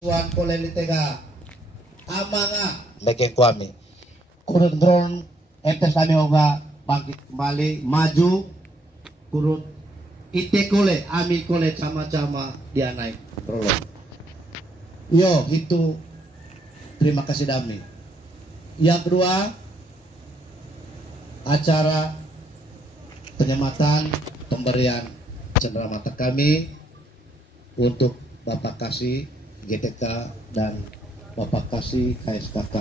Tuan Kolelitega amanga bagi kami kurut drone entes kami oga bangkit kembali maju kurut ite kole ami kole sama-sama dia naik prolog. Yo itu terima kasih Dami. Yang kedua acara penyematan pemberian cenderamata kami untuk Bapak Kasih GTK dan Bapak Kasih KSKK.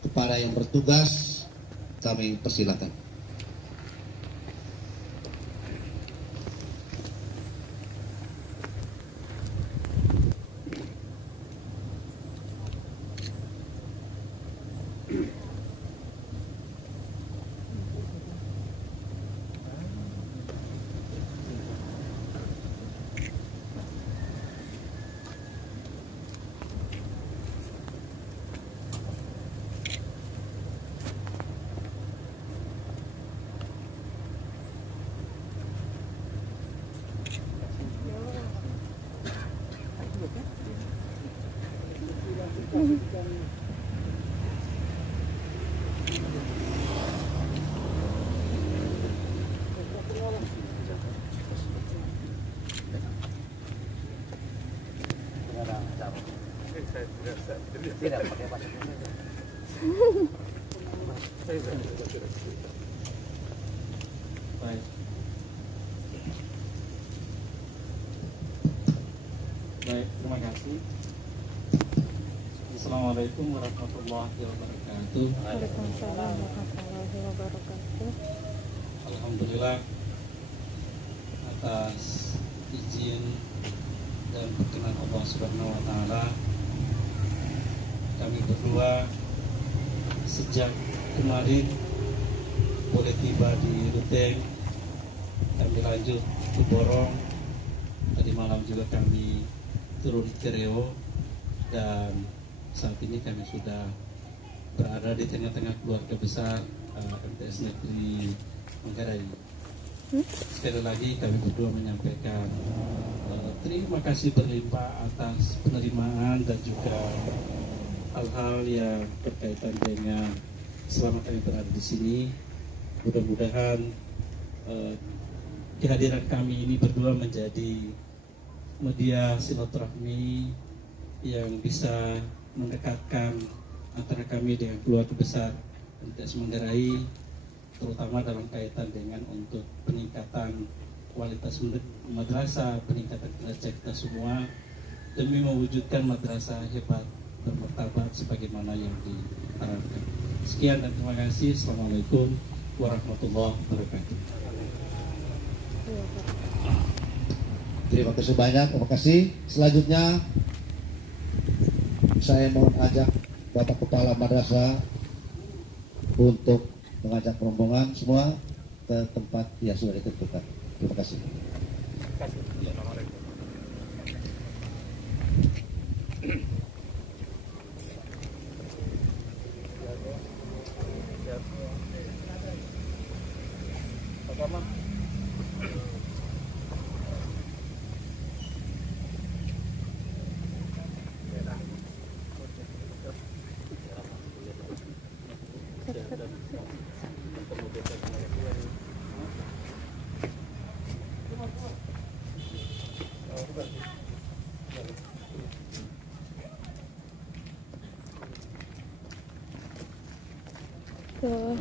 Kepada yang bertugas kami persilakan. Tidak pakai bahasa Indonesia. Baik. Baik, terima kasih. Assalamualaikum warahmatullahi wabarakatuh. Waalaikumsalam warahmatullahi wabarakatuh. Alhamdulillah atas izin dan perkenan Allah Subhanahu wa taala kami berdua sejak kemarin boleh tiba di Ruteng, kami lanjut ke Borong, tadi malam juga kami turun ke Reo, dan saat ini kami sudah berada di tengah-tengah keluarga besar MTS Negeri Manggarai. Sekali lagi kami berdua menyampaikan terima kasih berlimpah atas penerimaan dan juga hal-hal yang berkaitan dengan selama kami berada di sini. Mudah-mudahan kehadiran kami ini berdua menjadi media silaturahmi yang bisa mendekatkan antara kami dengan keluarga besar MTS Manggarai, terutama dalam kaitan dengan untuk peningkatan kualitas madrasah, peningkatan kinerja kita semua demi mewujudkan madrasah hebat bermartabat sebagaimana yang diharapkan. Sekian dan terima kasih. Assalamualaikum warahmatullahi wabarakatuh. Terima kasih banyak. Terima kasih. Selanjutnya saya mohon ajak Bapak Kepala Madrasah untuk mengajak rombongan semua ke tempat yang sudah ditentukan. Terima kasih. Assalamualaikum. Oh.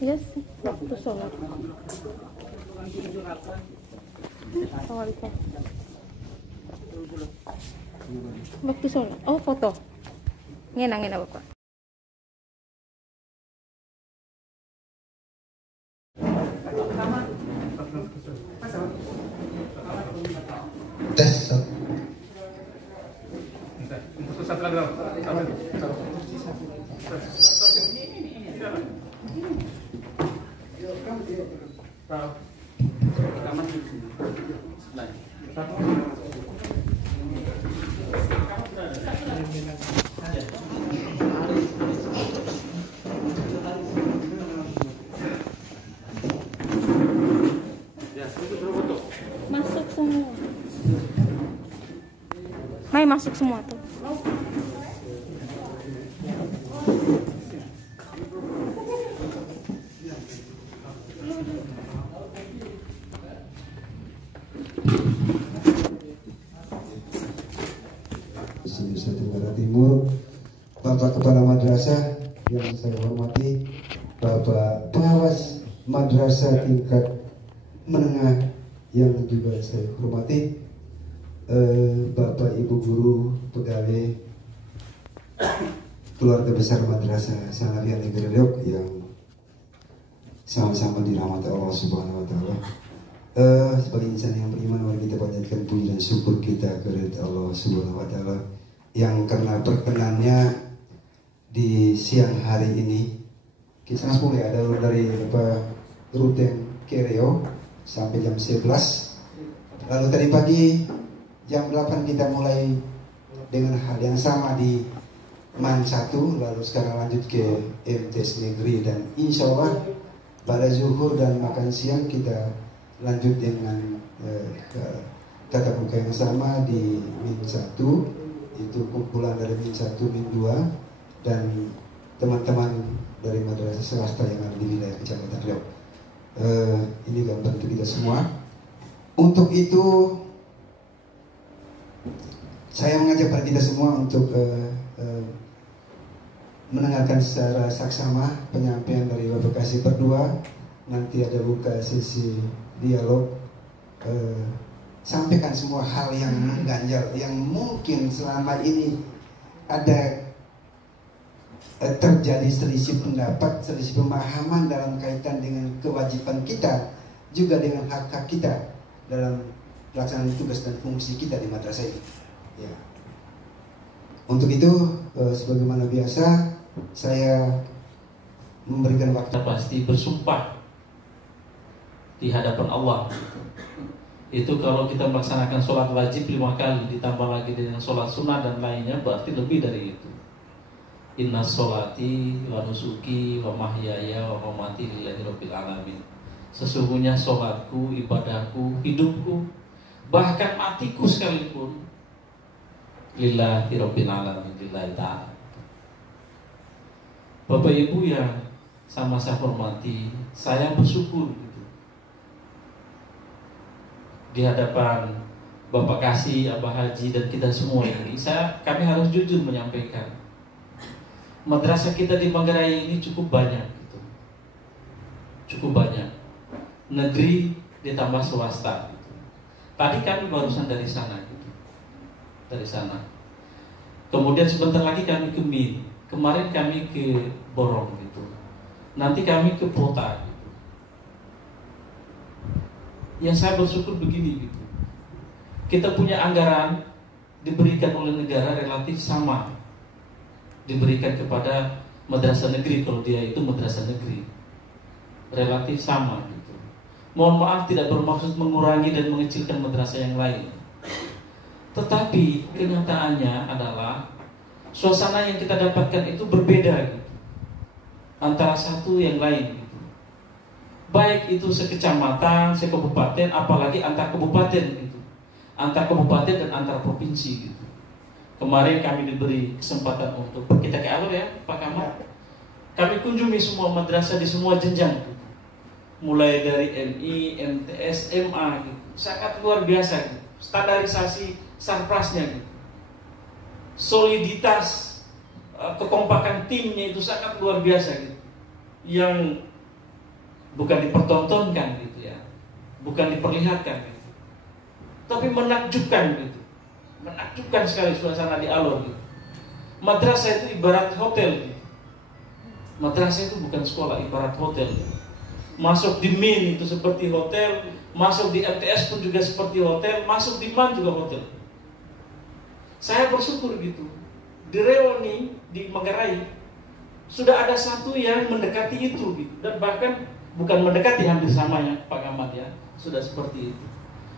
Yes, waktu sholat. Assalamualaikum. Waktu sholat. Oh, foto. Ngena Bapak. Tes. Satu lagi dong. Masuk semua. Mai masuk semua tuh. Nusa Tenggara Timur, Bapak Kepala Madrasah yang saya hormati, Bapak Pengawas Madrasah tingkat menengah yang juga saya hormati, Bapak Ibu guru, pegawai, keluarga besar Madrasah Sanawiyah Negeri Riok yang sama-sama dirahmati Allah Subhanahu Wa Taala. Sebagai insan yang beriman, mari kita panjatkan puji dan syukur kita kepada Allah Subhanahu Wa Taala yang karena perkenannya di siang hari ini kita mulai ada dari rute Kereo sampai jam 11. Lalu tadi pagi jam 8 kita mulai dengan hal yang sama di MAN 1, lalu sekarang lanjut ke MTS Negeri, dan insya Allah pada zuhur dan makan siang kita lanjut dengan tatap muka yang sama di MIN 1. Itu kumpulan dari MIN 1, MIN 2 dan teman-teman dari madrasah swasta yang ada di wilayah Kecamatan Riok. Ini gambar untuk kita semua. Untuk itu saya mengajak pada kita semua untuk mendengarkan secara saksama penyampaian dari Bapak Kasih berdua. Nanti ada buka sesi dialog. Sampaikan semua hal yang mengganjal, yang mungkin selama ini ada terjadi selisih pendapat, selisih pemahaman dalam kaitan dengan kewajiban kita, juga dengan hak-hak kita dalam pelaksanaan tugas dan fungsi kita di madrasah ini. Ya. Untuk itu, sebagaimana biasa, saya memberikan waktu. Kita pasti bersumpah di hadapan Allah. Itu kalau kita melaksanakan sholat wajib 5 kali ditambah lagi dengan sholat sunnah dan lainnya, berarti lebih dari itu. Inna sholati wa nusuki wa mahyaya wa mamati lillahi rabbil alamin. Sesungguhnya sholatku, ibadahku, hidupku, bahkan matiku sekalipun lillahi rabbil alamin, lillahi ta'ala. Bapak Ibu yang sama saya hormati, saya bersyukur di hadapan Bapak Kasih, Abah Haji, dan kita semua ini, kami harus jujur menyampaikan, madrasah kita di Manggarai ini cukup banyak, gitu. Cukup banyak, negeri ditambah swasta. Gitu. Tadi kami barusan dari sana, gitu. Dari sana. Kemudian sebentar lagi kami ke MIN. Kemarin kami ke Borong, gitu. Nanti kami ke Pota. Yang saya bersyukur begini, gitu. Kita punya anggaran diberikan oleh negara relatif sama, diberikan kepada madrasah negeri kalau dia itu madrasah negeri, relatif sama, gitu. Mohon maaf tidak bermaksud mengurangi dan mengecilkan madrasah yang lain, tetapi kenyataannya adalah suasana yang kita dapatkan itu berbeda, gitu, antara satu yang lain. Baik itu sekecamatan, sekabupaten, apalagi antar kabupaten, gitu. Antar kabupaten dan antar provinsi, gitu. Kemarin kami diberi kesempatan untuk kita ke Alor, ya Pak Kamal. Kami kunjungi semua madrasah di semua jenjang, gitu. Mulai dari MI, MTS, MA, gitu. Sangat luar biasa, gitu. Standarisasi sarprasnya, gitu. Soliditas, kekompakan timnya itu sangat luar biasa, gitu. Yang bukan dipertontonkan, gitu ya, bukan diperlihatkan, gitu, tapi menakjubkan, gitu. Menakjubkan sekali suasana di Alor, gitu. Madrasah itu ibarat hotel, gitu. Madrasah itu bukan sekolah, ibarat hotel, gitu. Masuk di MIN itu seperti hotel, masuk di MTS pun juga seperti hotel, masuk di MAN juga hotel. Saya bersyukur, gitu. Di Reoni, di Manggarai, Sudah ada satu yang mendekati itu gitu. Dan bahkan bukan mendekati, hampir sama ya Pak Gamat ya. Sudah seperti itu.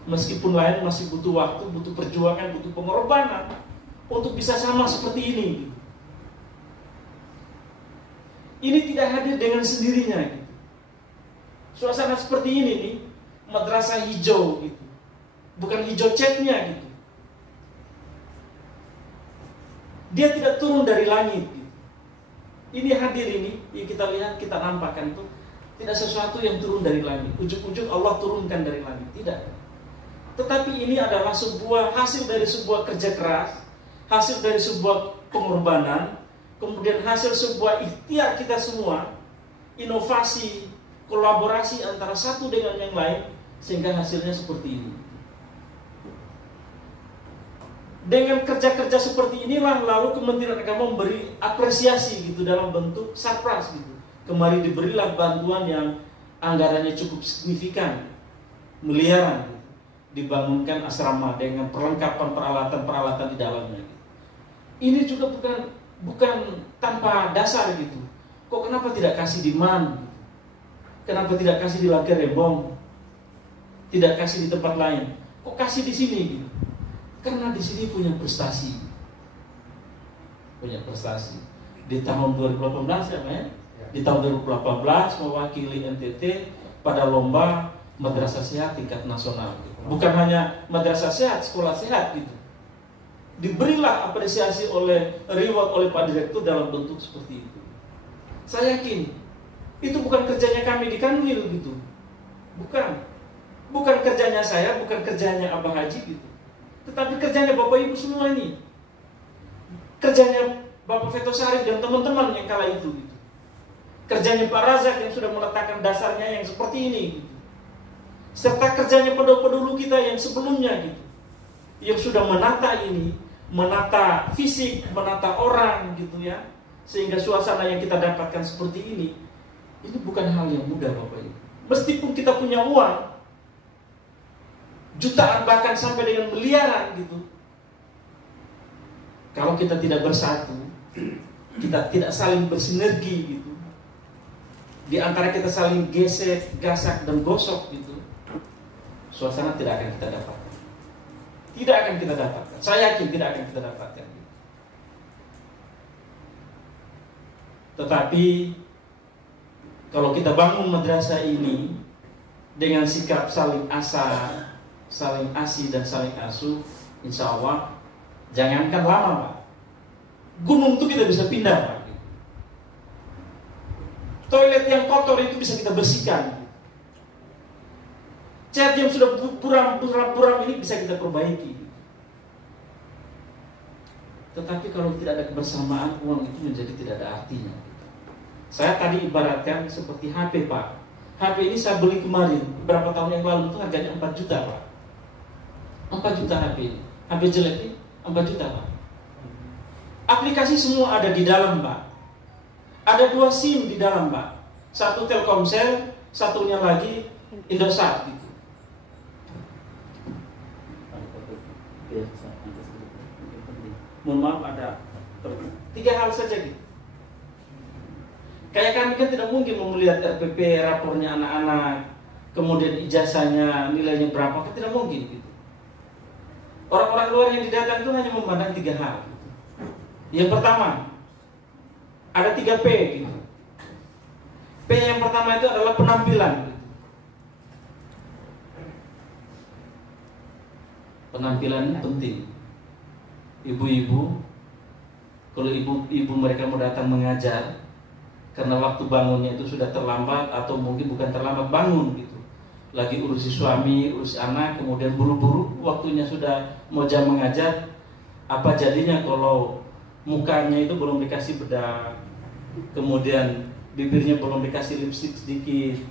Meskipun lain masih butuh waktu, butuh perjuangan, butuh pengorbanan untuk bisa sama seperti ini gitu. Ini tidak hadir dengan sendirinya gitu. Suasana seperti ini nih, madrasah hijau gitu. Bukan hijau catnya gitu. Dia tidak turun dari langit gitu. Ini hadir ini, yang kita lihat, kita nampakkan itu tidak sesuatu yang turun dari langit. Ujuk-ujuk Allah turunkan dari langit, tidak. Tetapi ini adalah sebuah hasil dari sebuah kerja keras, hasil dari sebuah pengorbanan, kemudian hasil sebuah ikhtiar kita semua, inovasi, kolaborasi antara satu dengan yang lain, sehingga hasilnya seperti ini. Dengan kerja-kerja seperti inilah lalu Kementerian Agama memberi apresiasi gitu dalam bentuk surprise gitu. Kemarin diberilah bantuan yang anggarannya cukup signifikan, miliaran gitu. Dibangunkan asrama dengan perlengkapan peralatan-peralatan di dalamnya gitu. Ini juga bukan tanpa dasar gitu. Kok kenapa tidak kasih di Man? Gitu. Kenapa tidak kasih di Lagir Rembong? Tidak kasih di tempat lain? Kok kasih di sini gitu? Karena di sini punya prestasi. Punya prestasi. Di tahun 2018 ya, di tahun 2018 mewakili NTT pada lomba madrasah sehat tingkat nasional. Bukan hanya madrasah sehat, sekolah sehat gitu. Diberilah apresiasi reward oleh Pak Direktur dalam bentuk seperti itu. Saya yakin itu bukan kerjanya kami di Kanwil gitu. Bukan kerjanya saya, bukan kerjanya Abah Haji gitu. Tetapi kerjanya Bapak Ibu semua ini. Kerjanya Bapak Feto Sarif dan teman-teman yang kala itu gitu. Kerjanya Pak Razak yang sudah meletakkan dasarnya yang seperti ini gitu. Serta kerjanya pendahulu kita yang sebelumnya gitu. Yang sudah menata ini, menata fisik, menata orang gitu ya. Sehingga suasana yang kita dapatkan seperti ini bukan hal yang mudah Bapak Ibu. Meskipun kita punya uang jutaan bahkan sampai dengan miliaran gitu, kalau kita tidak bersatu, kita tidak saling bersinergi gitu, di antara kita saling gesek, gasak dan gosok gitu, suasana tidak akan kita dapatkan. Tidak akan kita dapatkan. Saya yakin tidak akan kita dapatkan. Tetapi kalau kita bangun madrasah ini dengan sikap saling asah, saling asi dan saling asuh, insya Allah jangankan lama Pak, gunung itu kita bisa pindah Pak. Toilet yang kotor itu bisa kita bersihkan. Cat yang sudah buram ini bisa kita perbaiki. Tetapi kalau tidak ada kebersamaan, uang itu menjadi tidak ada artinya. Saya tadi ibaratkan seperti HP Pak. HP ini saya beli kemarin, beberapa tahun yang lalu itu harganya 4 juta Pak. 4 juta HP ini. HP jelek ini 4 juta Pak. Aplikasi semua ada di dalam Pak. Ada 2 SIM di dalam Pak. Satu Telkomsel, satunya lagi Indosat gitu. Mohon maaf ada 3 hal saja gitu. Kayak kami kan tidak mungkin melihat RPP, rapornya anak-anak, kemudian ijazahnya nilainya berapa, kan tidak mungkin gitu. Orang-orang luar yang didatang itu hanya memandang 3 hal gitu. Yang pertama, ada 3 P gitu. P yang pertama itu adalah penampilan gitu. Penampilan ini penting. Ibu-ibu, kalau ibu mereka mau datang mengajar, karena waktu bangunnya itu sudah terlambat atau mungkin bukan terlambat bangun gitu, lagi urusi suami, urusi anak, kemudian buru-buru waktunya sudah mau jam mengajar, apa jadinya kalau mukanya itu belum dikasih bedak, kemudian bibirnya belum dikasih lipstik sedikit,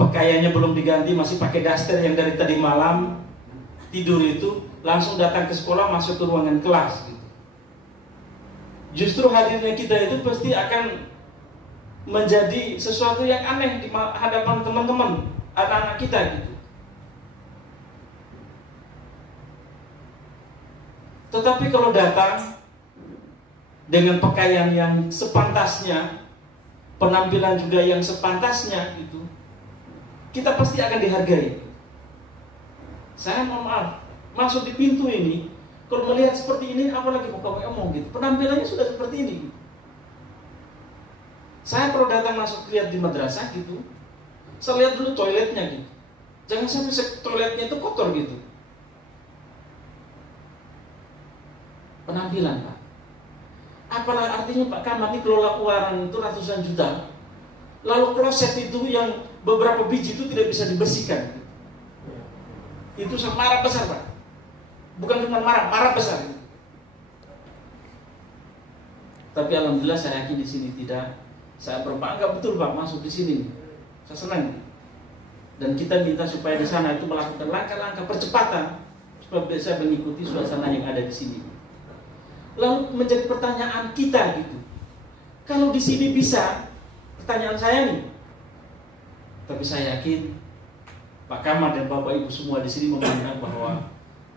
pakaiannya belum diganti, masih pakai daster yang dari tadi malam tidur itu, langsung datang ke sekolah, masuk ke ruangan kelas gitu. Justru hadirnya kita itu pasti akan menjadi sesuatu yang aneh di hadapan teman-teman, anak-anak kita gitu. Tetapi kalau datang dengan pakaian yang sepantasnya, penampilan juga yang sepantasnya gitu, kita pasti akan dihargai. Saya mohon maaf, masuk di pintu ini, kalau melihat seperti ini, apalagi mau kamu omong gitu, penampilannya sudah seperti ini gitu. Saya kalau datang masuk lihat di madrasah gitu, saya lihat dulu toiletnya gitu. Jangan sampai toiletnya itu kotor gitu. Penampilan Pak. Apalah artinya Pak Kamar ini kelola keuangan itu ratusan juta. Lalu kloset itu yang beberapa biji itu tidak bisa dibersihkan. Itu marah besar Pak. Bukan cuma marah besar. Tapi alhamdulillah saya yakin di sini tidak. Saya berbangga betul Pak masuk di sini. Saya senang. Dan kita minta supaya di sana itu melakukan langkah-langkah percepatan supaya bisa mengikuti suasana yang ada di sini. Lalu menjadi pertanyaan kita gitu. Kalau di sini bisa, pertanyaan saya nih. Tapi saya yakin Pak Kamar dan Bapak Ibu semua di sini memandang bahwa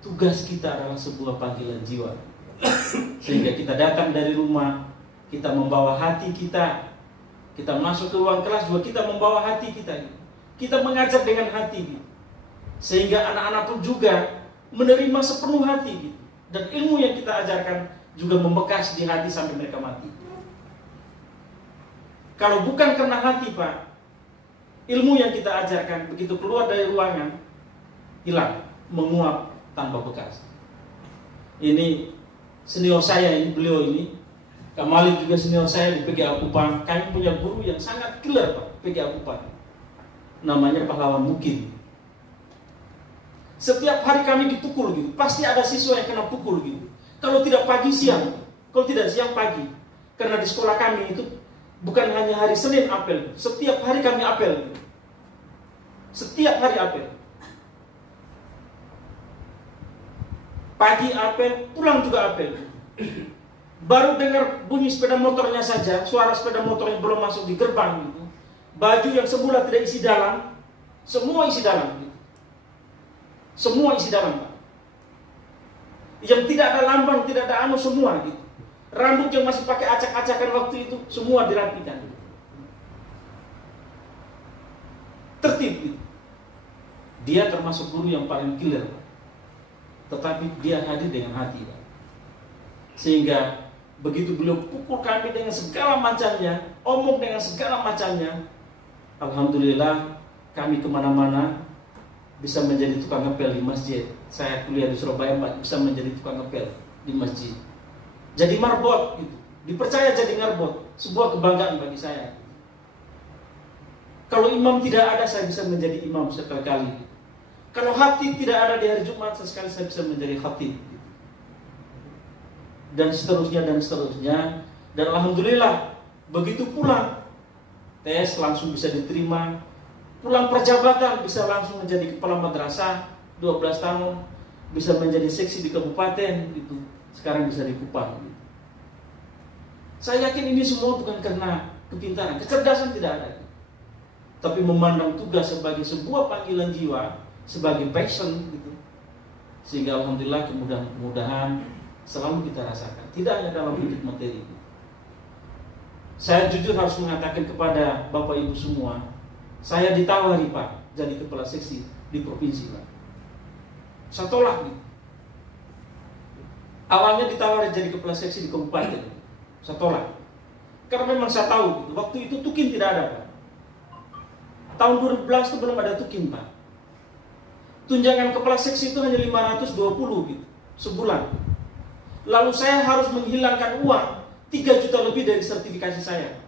tugas kita adalah sebuah panggilan jiwa. Sehingga kita datang dari rumah, kita membawa hati kita. Kita masuk ke ruang kelas juga kita membawa hati kita. Kita mengajar dengan hati. Sehingga anak-anak pun juga menerima sepenuh hati. Dan ilmu yang kita ajarkan juga membekas di hati sampai mereka mati. Kalau bukan karena hati Pak, ilmu yang kita ajarkan begitu keluar dari ruangan, hilang, menguap tanpa bekas. Ini senior saya ini, beliau ini Kamali juga senior saya di PGA Kupang. Kami punya guru yang sangat killer Pak, PGA Kupang. Namanya Pahlawan Mukim. Setiap hari kami dipukul gitu. Pasti ada siswa yang kena pukul gitu. Kalau tidak pagi siang, kalau tidak siang pagi. Karena di sekolah kami itu bukan hanya hari Senin apel, setiap hari kami apel gitu. Setiap hari apel. Pagi apel, pulang juga apel. Baru dengar bunyi sepeda motornya saja, suara sepeda motor yang belum masuk di gerbang gitu. Baju yang semula tidak isi dalam, semua isi dalam gitu. Semua isi dalam Pak. Yang tidak ada lambang, tidak ada anu, semua gitu. Rambut yang masih pakai acak-acakan waktu itu semua dirapikan. Tertib gitu. Dia termasuk guru yang paling killer Pak. Tetapi dia hadir dengan hati Pak. Sehingga begitu beliau pukul kami dengan segala macamnya, omong dengan segala macamnya, alhamdulillah kami kemana-mana bisa menjadi tukang ngepel di masjid. Saya kuliah di Surabaya bisa menjadi tukang ngepel di masjid. Jadi marbot gitu. Dipercaya jadi marbot, sebuah kebanggaan bagi saya. Kalau imam tidak ada, saya bisa menjadi imam sekali-kali. Kalau khatib tidak ada di hari Jumat, sesekali saya bisa menjadi khatib. Dan seterusnya dan seterusnya. Dan alhamdulillah begitu pulang tes langsung bisa diterima, pulang perjabatan bisa langsung menjadi kepala madrasah 12 tahun, bisa menjadi seksi di kabupaten gitu. Sekarang bisa di Kupang gitu. Saya yakin ini semua bukan karena kepintaran, kecerdasan tidak ada, tapi memandang tugas sebagai sebuah panggilan jiwa, sebagai passion gitu. Sehingga alhamdulillah kemudahan selalu kita rasakan, tidak hanya dalam hidup materi. Saya jujur harus mengatakan kepada Bapak Ibu semua, saya ditawari Pak jadi kepala seksi di provinsi Pak. Saya tolak gitu. Awalnya ditawari jadi kepala seksi di kabupaten, saya tolak. Karena memang saya tahu gitu, waktu itu tukin tidak ada Pak. Tahun 2012 itu belum ada tukin Pak. Tunjangan kepala seksi itu hanya 520 gitu sebulan. Lalu saya harus menghilangkan uang 3 juta lebih dari sertifikasi saya.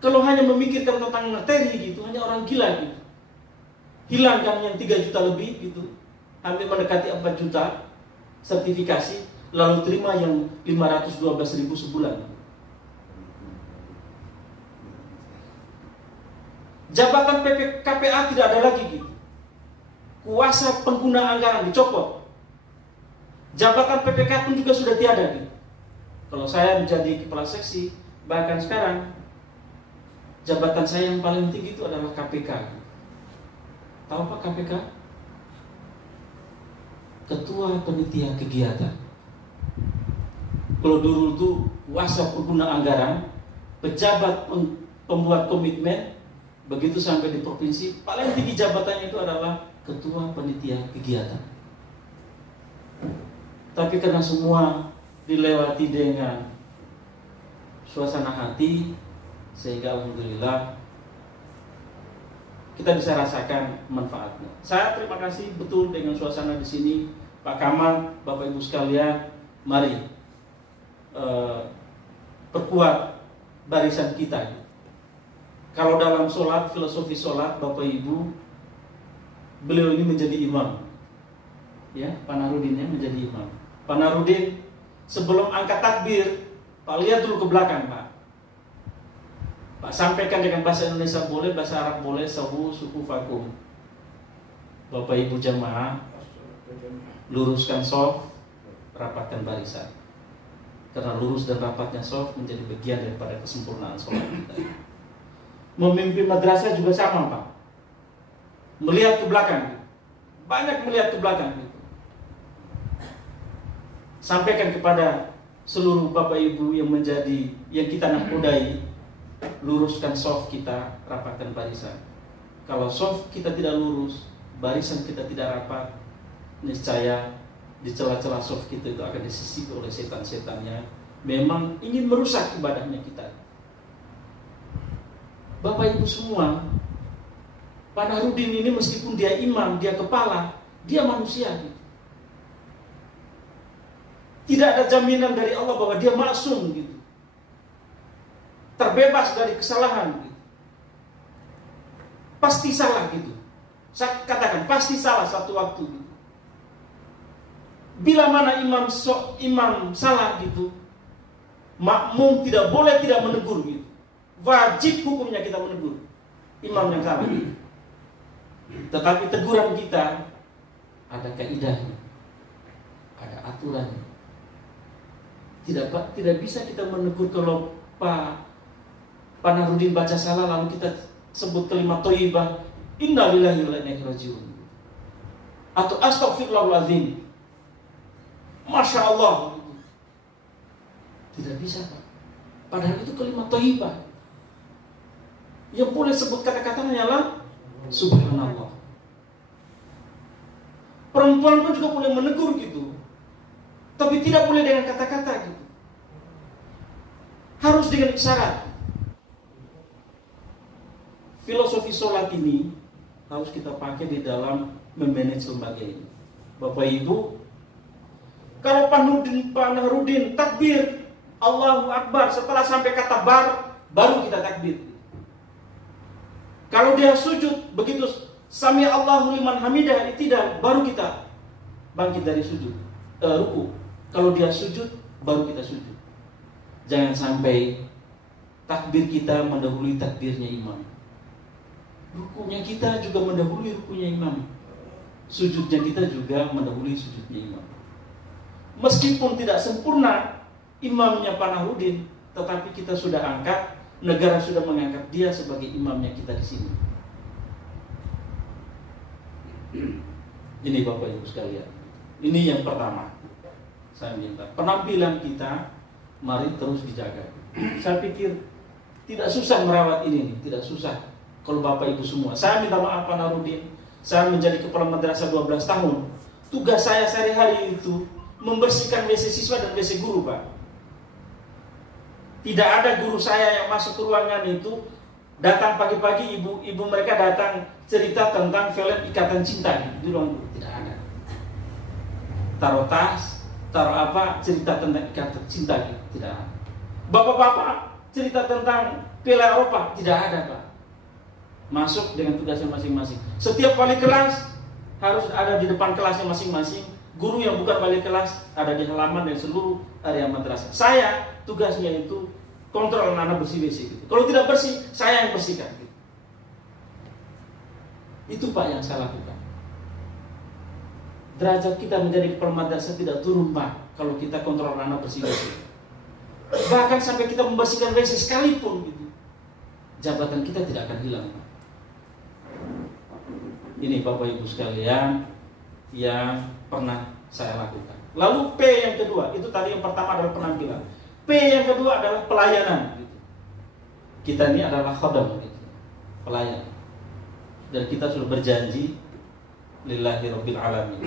Kalau hanya memikirkan tentang materi gitu, hanya orang gila gitu. Hilangkan yang 3 juta lebih gitu, hampir mendekati 4 juta sertifikasi, lalu terima yang 512.000 sebulan. Jabatan KPA tidak ada lagi gitu. Kuasa pengguna anggaran dicopot. Jabatan PPK pun juga sudah tiada gitu. Kalau saya menjadi kepala seksi, bahkan sekarang jabatan saya yang paling tinggi itu adalah KPK. Tahu Pak KPK? Ketua Panitia Kegiatan. Kalau dulu tuh kuasa pengguna anggaran, pejabat pembuat komitmen, begitu sampai di provinsi, paling tinggi jabatannya itu adalah ketua panitia kegiatan. Tapi karena semua dilewati dengan suasana hati, sehingga alhamdulillah kita bisa rasakan manfaatnya. Saya terima kasih betul dengan suasana di sini, Pak Kamal, Bapak Ibu sekalian, mari perkuat barisan kita. Kalau dalam sholat, filosofi sholat, Bapak Ibu, beliau ini menjadi imam, ya, Pak Narudinnya menjadi imam. Pak Narudin sebelum angkat takbir, Pak lihat dulu ke belakang, Pak. Pak sampaikan dengan bahasa Indonesia boleh, bahasa Arab boleh, sawu suku fakum. Bapak Ibu jamaah, luruskan shaf, rapatkan barisan. Karena lurus dan rapatnya shaf menjadi bagian daripada kesempurnaan sholat kita. Memimpin madrasah juga sama, Pak. Melihat ke belakang, banyak melihat ke belakang. Sampaikan kepada seluruh Bapak Ibu yang kita nakodai, luruskan shaf kita, rapatkan barisan. Kalau shaf kita tidak lurus, barisan kita tidak rapat, niscaya di celah-celah shaf kita itu akan disisip oleh setan-setannya. Memang ingin merusak ibadahnya kita. Bapak Ibu semua, Pak Narudin ini meskipun dia imam, dia kepala, dia manusia. Tidak ada jaminan dari Allah bahwa dia maksum gitu, terbebas dari kesalahan gitu. Pasti salah gitu. Saya katakan pasti salah satu waktu gitu. Bila mana imam salah gitu, makmum tidak boleh tidak menegur gitu. Wajib hukumnya kita menegur imam yang salah gitu. Tetapi teguran kita ada kaidahnya, ada aturannya. Tidak bisa kita menegur kalau Pak Narudin baca salah lalu kita sebut kalimat thayyibah, inna lillahi wa inna ilaihi rajiun, atau astagfirullahaladzim, masya Allah. Tidak bisa, Pak. Padahal itu kalimat thayyibah. Yang boleh sebut kata-katanya hanyalah subhanallah. Perempuan pun juga boleh menegur gitu, tapi tidak boleh dengan kata-kata gitu. Harus dengan isyarat. Filosofi sholat ini harus kita pakai di dalam memanage lembaga ini. Bapak Ibu, kalau Pak Narudin takbir Allahu Akbar, setelah sampai kata bar, baru kita takbir. Kalau dia sujud, begitu sami Allahu liman hamidah, tidak, baru kita bangkit dari sujud, ruku. Kalau dia sujud, baru kita sujud. Jangan sampai takbir kita mendahului takbirnya imam. Rukunya kita juga mendahului rukunya imam. Sujudnya kita juga mendahului sujudnya imam. Meskipun tidak sempurna imamnya Pak Narudin, tetapi kita sudah angkat, negara sudah mengangkat dia sebagai imamnya kita di sini. Ini Bapak Ibu sekalian. Ini yang pertama. Saya minta penampilan kita mari terus dijaga. Saya pikir tidak susah merawat ini, tidak susah. Kalau Bapak Ibu semua, saya minta maaf Pak Narudin, saya menjadi kepala madrasah 12 tahun. Tugas saya sehari-hari itu membersihkan WC siswa dan WC guru, Pak. Tidak ada guru saya yang masuk ke ruangan itu datang pagi-pagi, ibu mereka datang cerita tentang film Ikatan Cinta di ruang guru. Tidak ada. Taruh tas, taruh apa, cerita tentang Ikatan Cinta gitu. Tidak ada. Bapak-bapak cerita tentang Piala Eropa, tidak ada, Pak. Masuk dengan tugasnya masing-masing. Setiap wali kelas harus ada di depan kelasnya masing-masing. Guru yang bukan wali kelas ada di halaman dan seluruh area madrasah. Saya tugasnya itu kontrol anak-anak bersih-bersih gitu. Kalau tidak bersih, saya yang bersihkan gitu. Itu Pak yang saya lakukan. Derajat kita menjadi kepala madrasah tidak turun, Pak, kalau kita kontrol anak bersih-bersih. Bahkan sampai kita membersihkan WC sekalipun gitu, jabatan kita tidak akan hilang, Pak. Ini Bapak Ibu sekalian yang pernah saya lakukan. Lalu P yang kedua, itu tadi yang pertama adalah penampilan. P yang kedua adalah pelayanan. Gitu. Kita ini adalah khodam, gitu. Pelayan. Dan kita sudah berjanji lillahi rabbil alamin.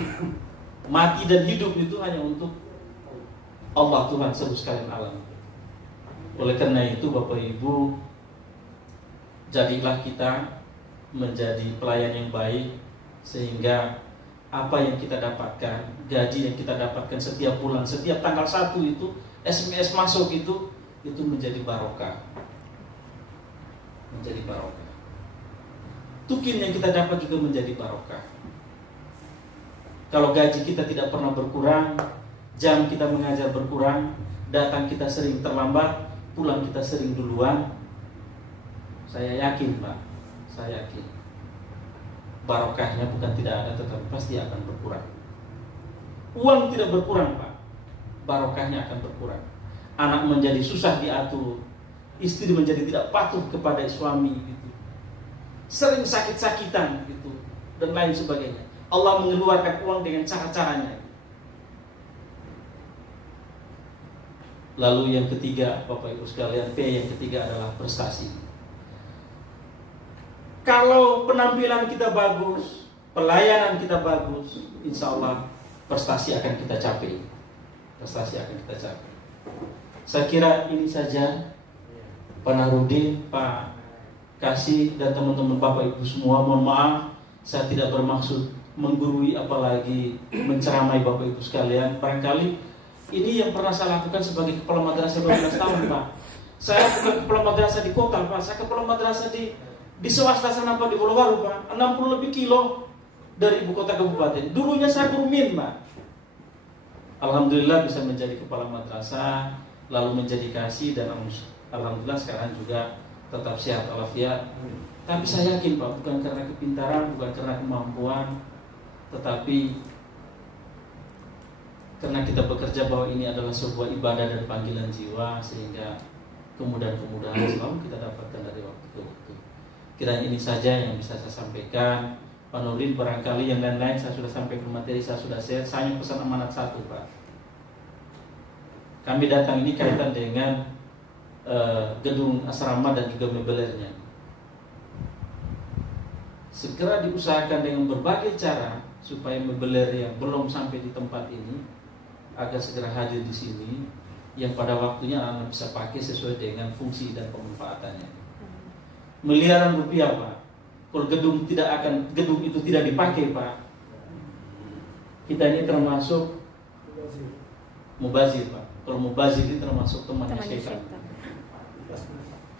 Mati dan hidup itu hanya untuk Allah Tuhan seluruh sekalian alam. Oleh karena itu Bapak Ibu, jadilah kita menjadi pelayan yang baik, sehingga apa yang kita dapatkan, gaji yang kita dapatkan setiap bulan, setiap tanggal 1 itu SMS masuk itu menjadi barokah. Menjadi barokah. Tukin yang kita dapat juga menjadi barokah. Kalau gaji kita tidak pernah berkurang, jam kita mengajar berkurang, datang kita sering terlambat, pulang kita sering duluan, saya yakin Pak, saya yakin barokahnya bukan tidak ada, tetapi pasti akan berkurang. Uang tidak berkurang Pak, barokahnya akan berkurang. Anak menjadi susah diatur, istri menjadi tidak patuh kepada suami, gitu. Sering sakit-sakitan, gitu, dan lain sebagainya. Allah mengeluarkan uang dengan cara-caranya. Lalu yang ketiga, Bapak Ibu sekalian, P yang ketiga adalah prestasi. Kalau penampilan kita bagus, pelayanan kita bagus, insya Allah prestasi akan kita capai. Prestasi akan kita capai. Saya kira ini saja, Pak Narudin, Pak Kasih, dan teman-teman Bapak Ibu semua. Mohon maaf, saya tidak bermaksud menggurui apalagi menceramai Bapak Ibu sekalian. Barangkali ini yang pernah saya lakukan sebagai kepala madrasah 12 tahun Pak. Saya bukan kepala madrasah di kota Pak, saya kepala madrasah di swasta sana Pak, di Bolowaru Pak, 60 lebih kilo dari ibu kota kabupaten. Dulunya saya guru min Pak. Alhamdulillah bisa menjadi kepala madrasah, lalu menjadi kasih, dan alhamdulillah sekarang juga tetap sehat walafiat. Tapi saya yakin Pak, bukan karena kepintaran, bukan karena kemampuan, tetapi karena kita bekerja bahwa ini adalah sebuah ibadah dan panggilan jiwa, sehingga kemudahan-kemudahan selalu kita dapatkan dari waktu ke waktu. Kiranya ini saja yang bisa saya sampaikan. Pak Nurdin, barangkali yang lain-lain saya sudah sampaikan materi, saya sudah share. Saya hanya pesan amanat satu Pak. Kami datang ini kaitan dengan gedung asrama dan juga mebelernya. Segera diusahakan dengan berbagai cara supaya mebeler yang belum sampai di tempat ini agar segera hadir di sini, yang pada waktunya anak bisa pakai sesuai dengan fungsi dan pemanfaatannya. Miliaran rupiah Pak, kalau gedung itu tidak dipakai Pak, kita ini termasuk mubazir Pak. Kalau mubazir ini termasuk temannya setan.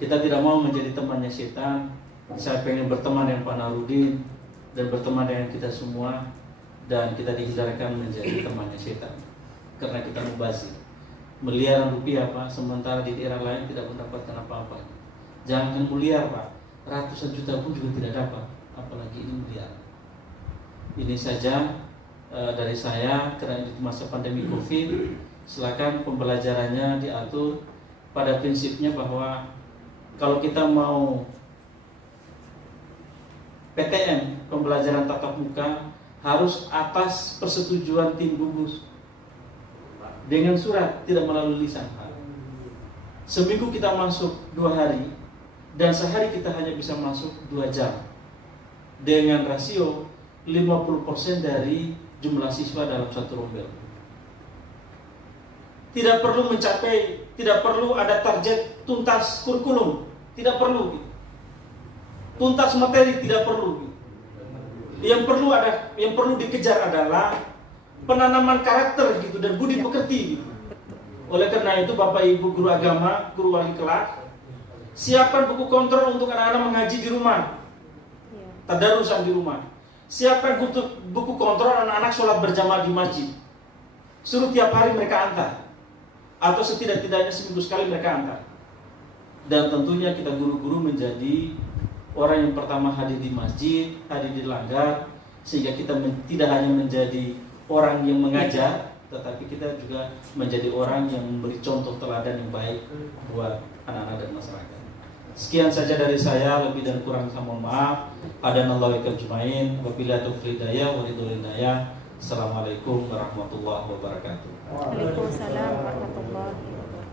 Kita tidak mau menjadi temannya setan. Saya pengen berteman dengan Pak Narudin dan berteman dengan kita semua, dan kita dihindarkan menjadi temannya setan karena kita mubazir. Miliaran rupiah Pak, sementara di daerah lain tidak mendapatkan apa-apa. Jangan miliar Pak, ratusan juta pun juga tidak dapat, apalagi ini miliar. Ini saja dari saya, karena di masa pandemi Covid, silakan pembelajarannya diatur pada prinsipnya bahwa kalau kita mau PTM, pembelajaran tatap muka, harus atas persetujuan tim gugus dengan surat, tidak melalui lisan. Seminggu kita masuk 2 hari, dan sehari kita hanya bisa masuk 2 jam dengan rasio 50% dari jumlah siswa dalam satu rombel. Tidak perlu ada target tuntas kurikulum, tidak perlu. Tuntas materi tidak perlu. Yang perlu dikejar adalah penanaman karakter gitu dan budi pekerti gitu. Oleh karena itu Bapak Ibu guru agama, guru wali kelas, siapkan buku kontrol untuk anak-anak mengaji di rumah, tadarusan di rumah. Siapkan buku kontrol anak-anak sholat berjamaah di masjid. Suruh tiap hari mereka antar, atau setidak-tidaknya seminggu sekali mereka antar. Dan tentunya kita guru-guru menjadi orang yang pertama hadir di masjid, hadir di langgar, sehingga kita tidak hanya menjadi orang yang mengajar, tetapi kita juga menjadi orang yang memberi contoh teladan yang baik buat anak-anak dan masyarakat. Sekian saja dari saya, lebih dan kurang saya mohon maaf. Hadanallahu wa iyyakum ajmain. Wabillahi taufiq hidayah wa ridho hidayah. Assalamualaikum warahmatullahi wabarakatuh. Waalaikumsalam warahmatullahi wabarakatuh.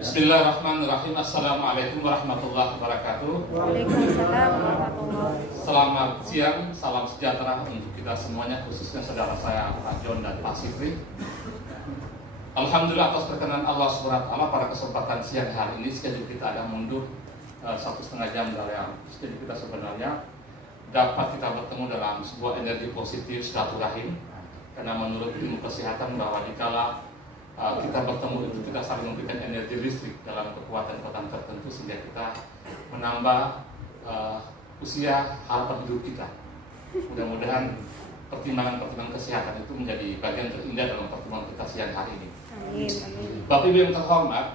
Bismillahirrahmanirrahim. Assalamualaikum warahmatullahi wabarakatuh. Waalaikumsalam warahmatullahi. Selamat siang, salam sejahtera untuk kita semuanya, khususnya saudara saya Pak John dan Pak Sifri. Alhamdulillah atas perkenan Allah SWT pada kesempatan siang hari ini schedule kita ada mundur 1,5 jam dari schedule kita sebenarnya, dapat kita bertemu dalam sebuah energi positif silaturahim, karena menurut ilmu kesehatan bahwa dikala kita bertemu itu kita saling memberikan energi listrik dalam kekuatan-kekuatan tertentu sehingga kita menambah usia harapan hidup kita. Mudah-mudahan pertimbangan-pertimbangan kesehatan itu menjadi bagian terindah dalam pertemuan kita siang hari ini. Amin, amin. Bapak Ibu yang terhormat,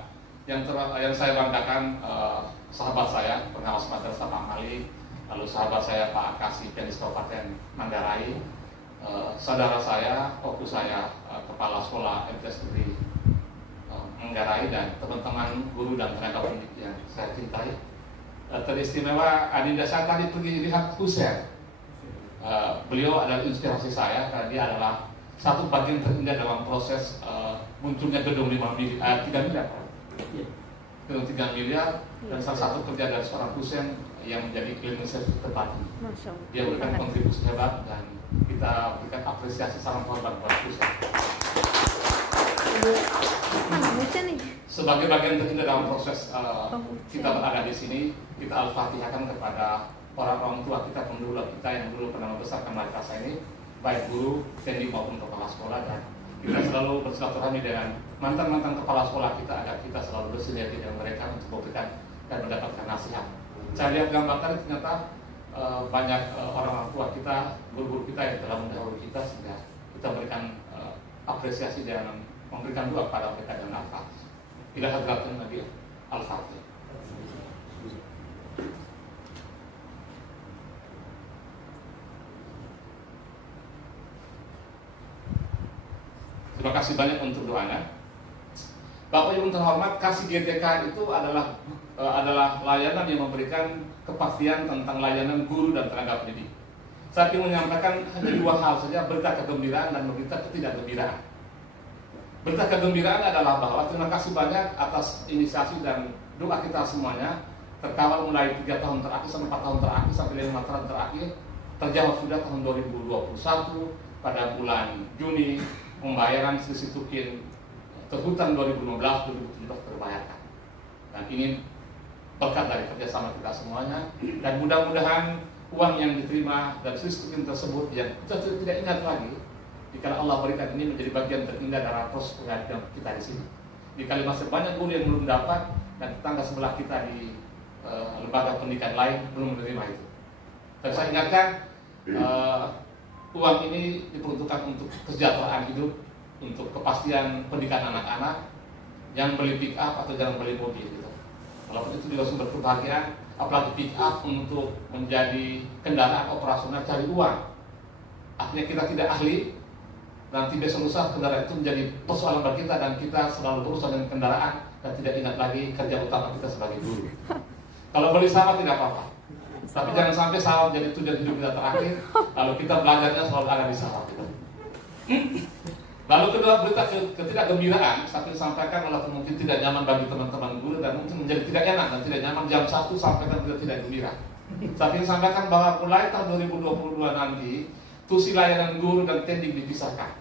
yang saya banggakan sahabat saya pengawas madrasah Pak Mali, lalu sahabat saya Pak Kasih Pendidik Kabupaten Manggarai, saudara saya, fokus saya, kepala sekolah MTS Negeri Manggarai, dan teman-teman guru dan tenaga pendidik yang saya cintai. Teristimewa Adinda saya tadi pergi lihat Hussein. Beliau adalah inspirasi saya karena dia adalah satu bagian terindah dalam proses munculnya gedung 3 miliar, gedung 3 miliar, dan salah satu kerja dari seorang Hussein yang menjadi cleaning service tempat ini. Masya Allah. Dia berikan kontribusi hebat dan kita berikan apresiasi salam hormat buat Hussein. Mana Husen nih? Sebagai bagian terindah dalam proses kita berada di sini, kita al-fatihahkan kepada orang tua kita, pendahulu kita yang dulu pernah membesarkan madrasah ini, baik guru, teknik maupun kepala sekolah, dan kita selalu bersilaturahmi dengan mantan-mantan kepala sekolah kita agar kita selalu bersinergi dengan mereka untuk memberikan dan mendapatkan nasihat. Saya lihat gambar tadi ternyata banyak orang tua kita, guru-guru kita yang telah mendahului kita, sehingga kita berikan apresiasi dan memberikan doa pada mereka dengan Al-Fatihah. Ila hadratin Nabi Al-Fatihah. Terima kasih banyak untuk doanya. Bapak Ibu terhormat, kasih GTK itu adalah layanan yang memberikan kepastian tentang layanan guru dan tenaga pendidik. Saya ingin menyampaikan hanya 2 hal saja, berita kegembiraan dan berita ketidakgembiraan. Berita kegembiraan adalah bahwa terima kasih banyak atas inisiasi dan doa kita semuanya, terkawal mulai 3 tahun terakhir sampai 4 tahun terakhir sampai 5 tahun terakhir, terjawab sudah tahun 2021 pada bulan Juni. Pembayaran selisih tukin terhutang 2015-2017 terbayarkan, dan ini berkat dari kerjasama kita semuanya, dan mudah-mudahan uang yang diterima dari selisih tukin tersebut yang kita tidak ingat lagi, jika Allah berikan ini menjadi bagian terindah dari proses pengadilan kita di sini. Jika masih banyak guru yang belum dapat, dan tetangga sebelah kita di lembaga pendidikan lain belum menerima itu. Dan saya ingatkan, uang ini diperuntukkan untuk kesejahteraan hidup, untuk kepastian pendidikan anak-anak. Jangan beli pick up atau jangan beli mobil gitu. Walaupun itu juga sumber kebahagiaan, apalagi pick up untuk menjadi kendaraan operasional cari uang. Akhirnya kita tidak ahli, nanti besok lusa kendaraan itu menjadi persoalan bagi kita, dan kita selalu berusaha dengan kendaraan dan tidak ingat lagi kerja utama kita sebagai guru. Kalau beli sama tidak apa-apa, tapi jangan sampai sawah jadi tujuan hidup kita terakhir, lalu kita belajarnya selalu ada di sawah kita. Lalu kedua, berita ketidakgembiraan, saya ingin sampaikan walaupun mungkin tidak nyaman bagi teman-teman guru dan mungkin menjadi tidak enak dan tidak nyaman, jam 1 sampaikan berita tidak gembira. Saya ingin sampaikan bahwa mulai tahun 2022 nanti, tusi layanan guru dan teknik dipisahkan.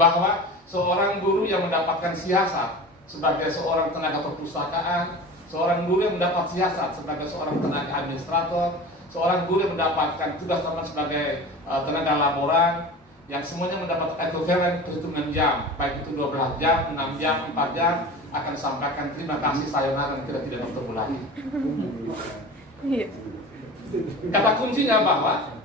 Bahwa seorang guru yang mendapatkan siasat sebagai seorang tenaga perpustakaan, seorang guru yang mendapat siasat sebagai seorang tenaga administrator, seorang guru yang mendapatkan tugas teman sebagai tenaga laporan, yang semuanya mendapat equivalent perhitungan jam, baik itu 12 jam, 6 jam, 4 jam, akan sampaikan terima kasih sayonara dan kita tidak bertemu lagi. Kata kuncinya bahwa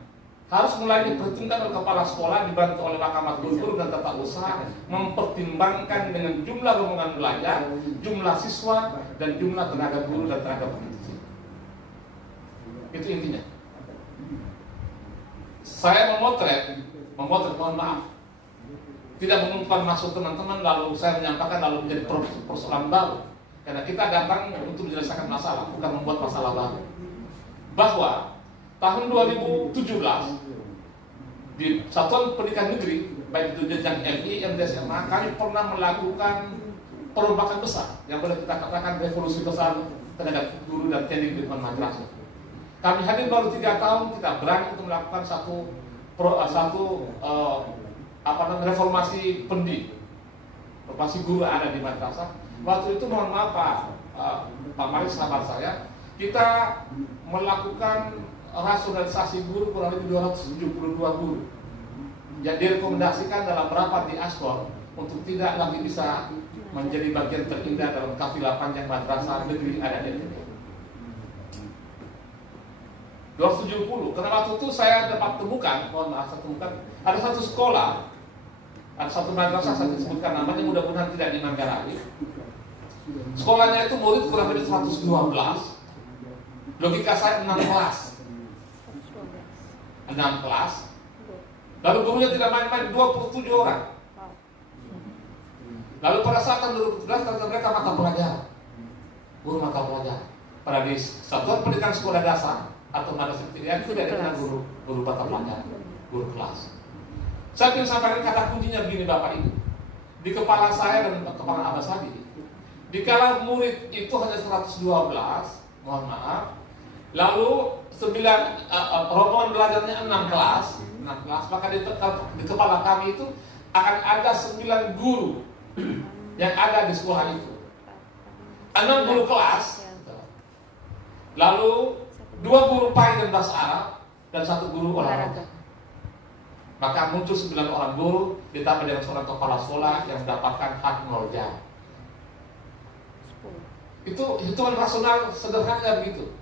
harus mulai diperhitungkan oleh kepala sekolah dibantu oleh mahkamah guru dan tata usaha, mempertimbangkan dengan jumlah rombongan belajar, jumlah siswa, dan jumlah tenaga guru dan tenaga pendidik. Itu intinya. Saya memotret, mohon maaf, tidak mengumpan maksud teman-teman lalu saya menyampaikan lalu menjadi persoalan baru. Karena kita datang untuk menyelesaikan masalah, bukan membuat masalah baru. Bahwa tahun 2017 di Satuan Pendidikan Negeri, baik itu jenjang MI, MD, SMA, kami pernah melakukan perombakan besar yang boleh kita katakan revolusi besar tenaga guru dan teknik di madrasah. Kami hadir baru 3 tahun, kita berani untuk melakukan reformasi pendidik, reformasi guru ada di madrasah. Waktu itu mohon maaf Pak Malik sahabat saya, kita melakukan rasionalisasi guru kurang lebih 272 guru. Jadi direkomendasikan dalam rapat di Astor untuk tidak lagi bisa menjadi bagian terindah dalam kafilah panjang madrasah negeri ada di NTT. 270, karena waktu itu saya dapat temukan, mohon maaf saya temukan, ada satu sekolah, ada satu madrasah, saya sebutkan namanya, mudah-mudahan tidak di Manggarai. Sekolahnya itu murid kurang lebih 112. Logika saya 6 kelas. 6 kelas. Lalu gurunya tidak main-main, 27 orang. Lalu pada saat tahun 2017 ternyata mereka mata pelajaran. Guru mata pelajaran. Pada di Satuan Pendidikan Sekolah Dasar atau madrasah ibtidaiyah itu tidak dikenal guru mata pelajaran, guru kelas. Saya ingin sampaikan kata kuncinya begini Bapak Ibu. Di kepala saya dan kepala Abah Sadi, dikala murid itu hanya 112, mohon maaf, lalu 9 rombongan belajarnya 6 kelas, maka di kepala kami itu akan ada 9 guru yang ada di sekolah itu. 6 guru kelas, lalu 2 guru PAI dan bahasa Arab, dan 1 guru olahraga. Maka muncul 9 orang guru ditambah dengan seorang kepala sekolah yang mendapatkan hak 0 jam. Itu hitungan rasional sederhana begitu.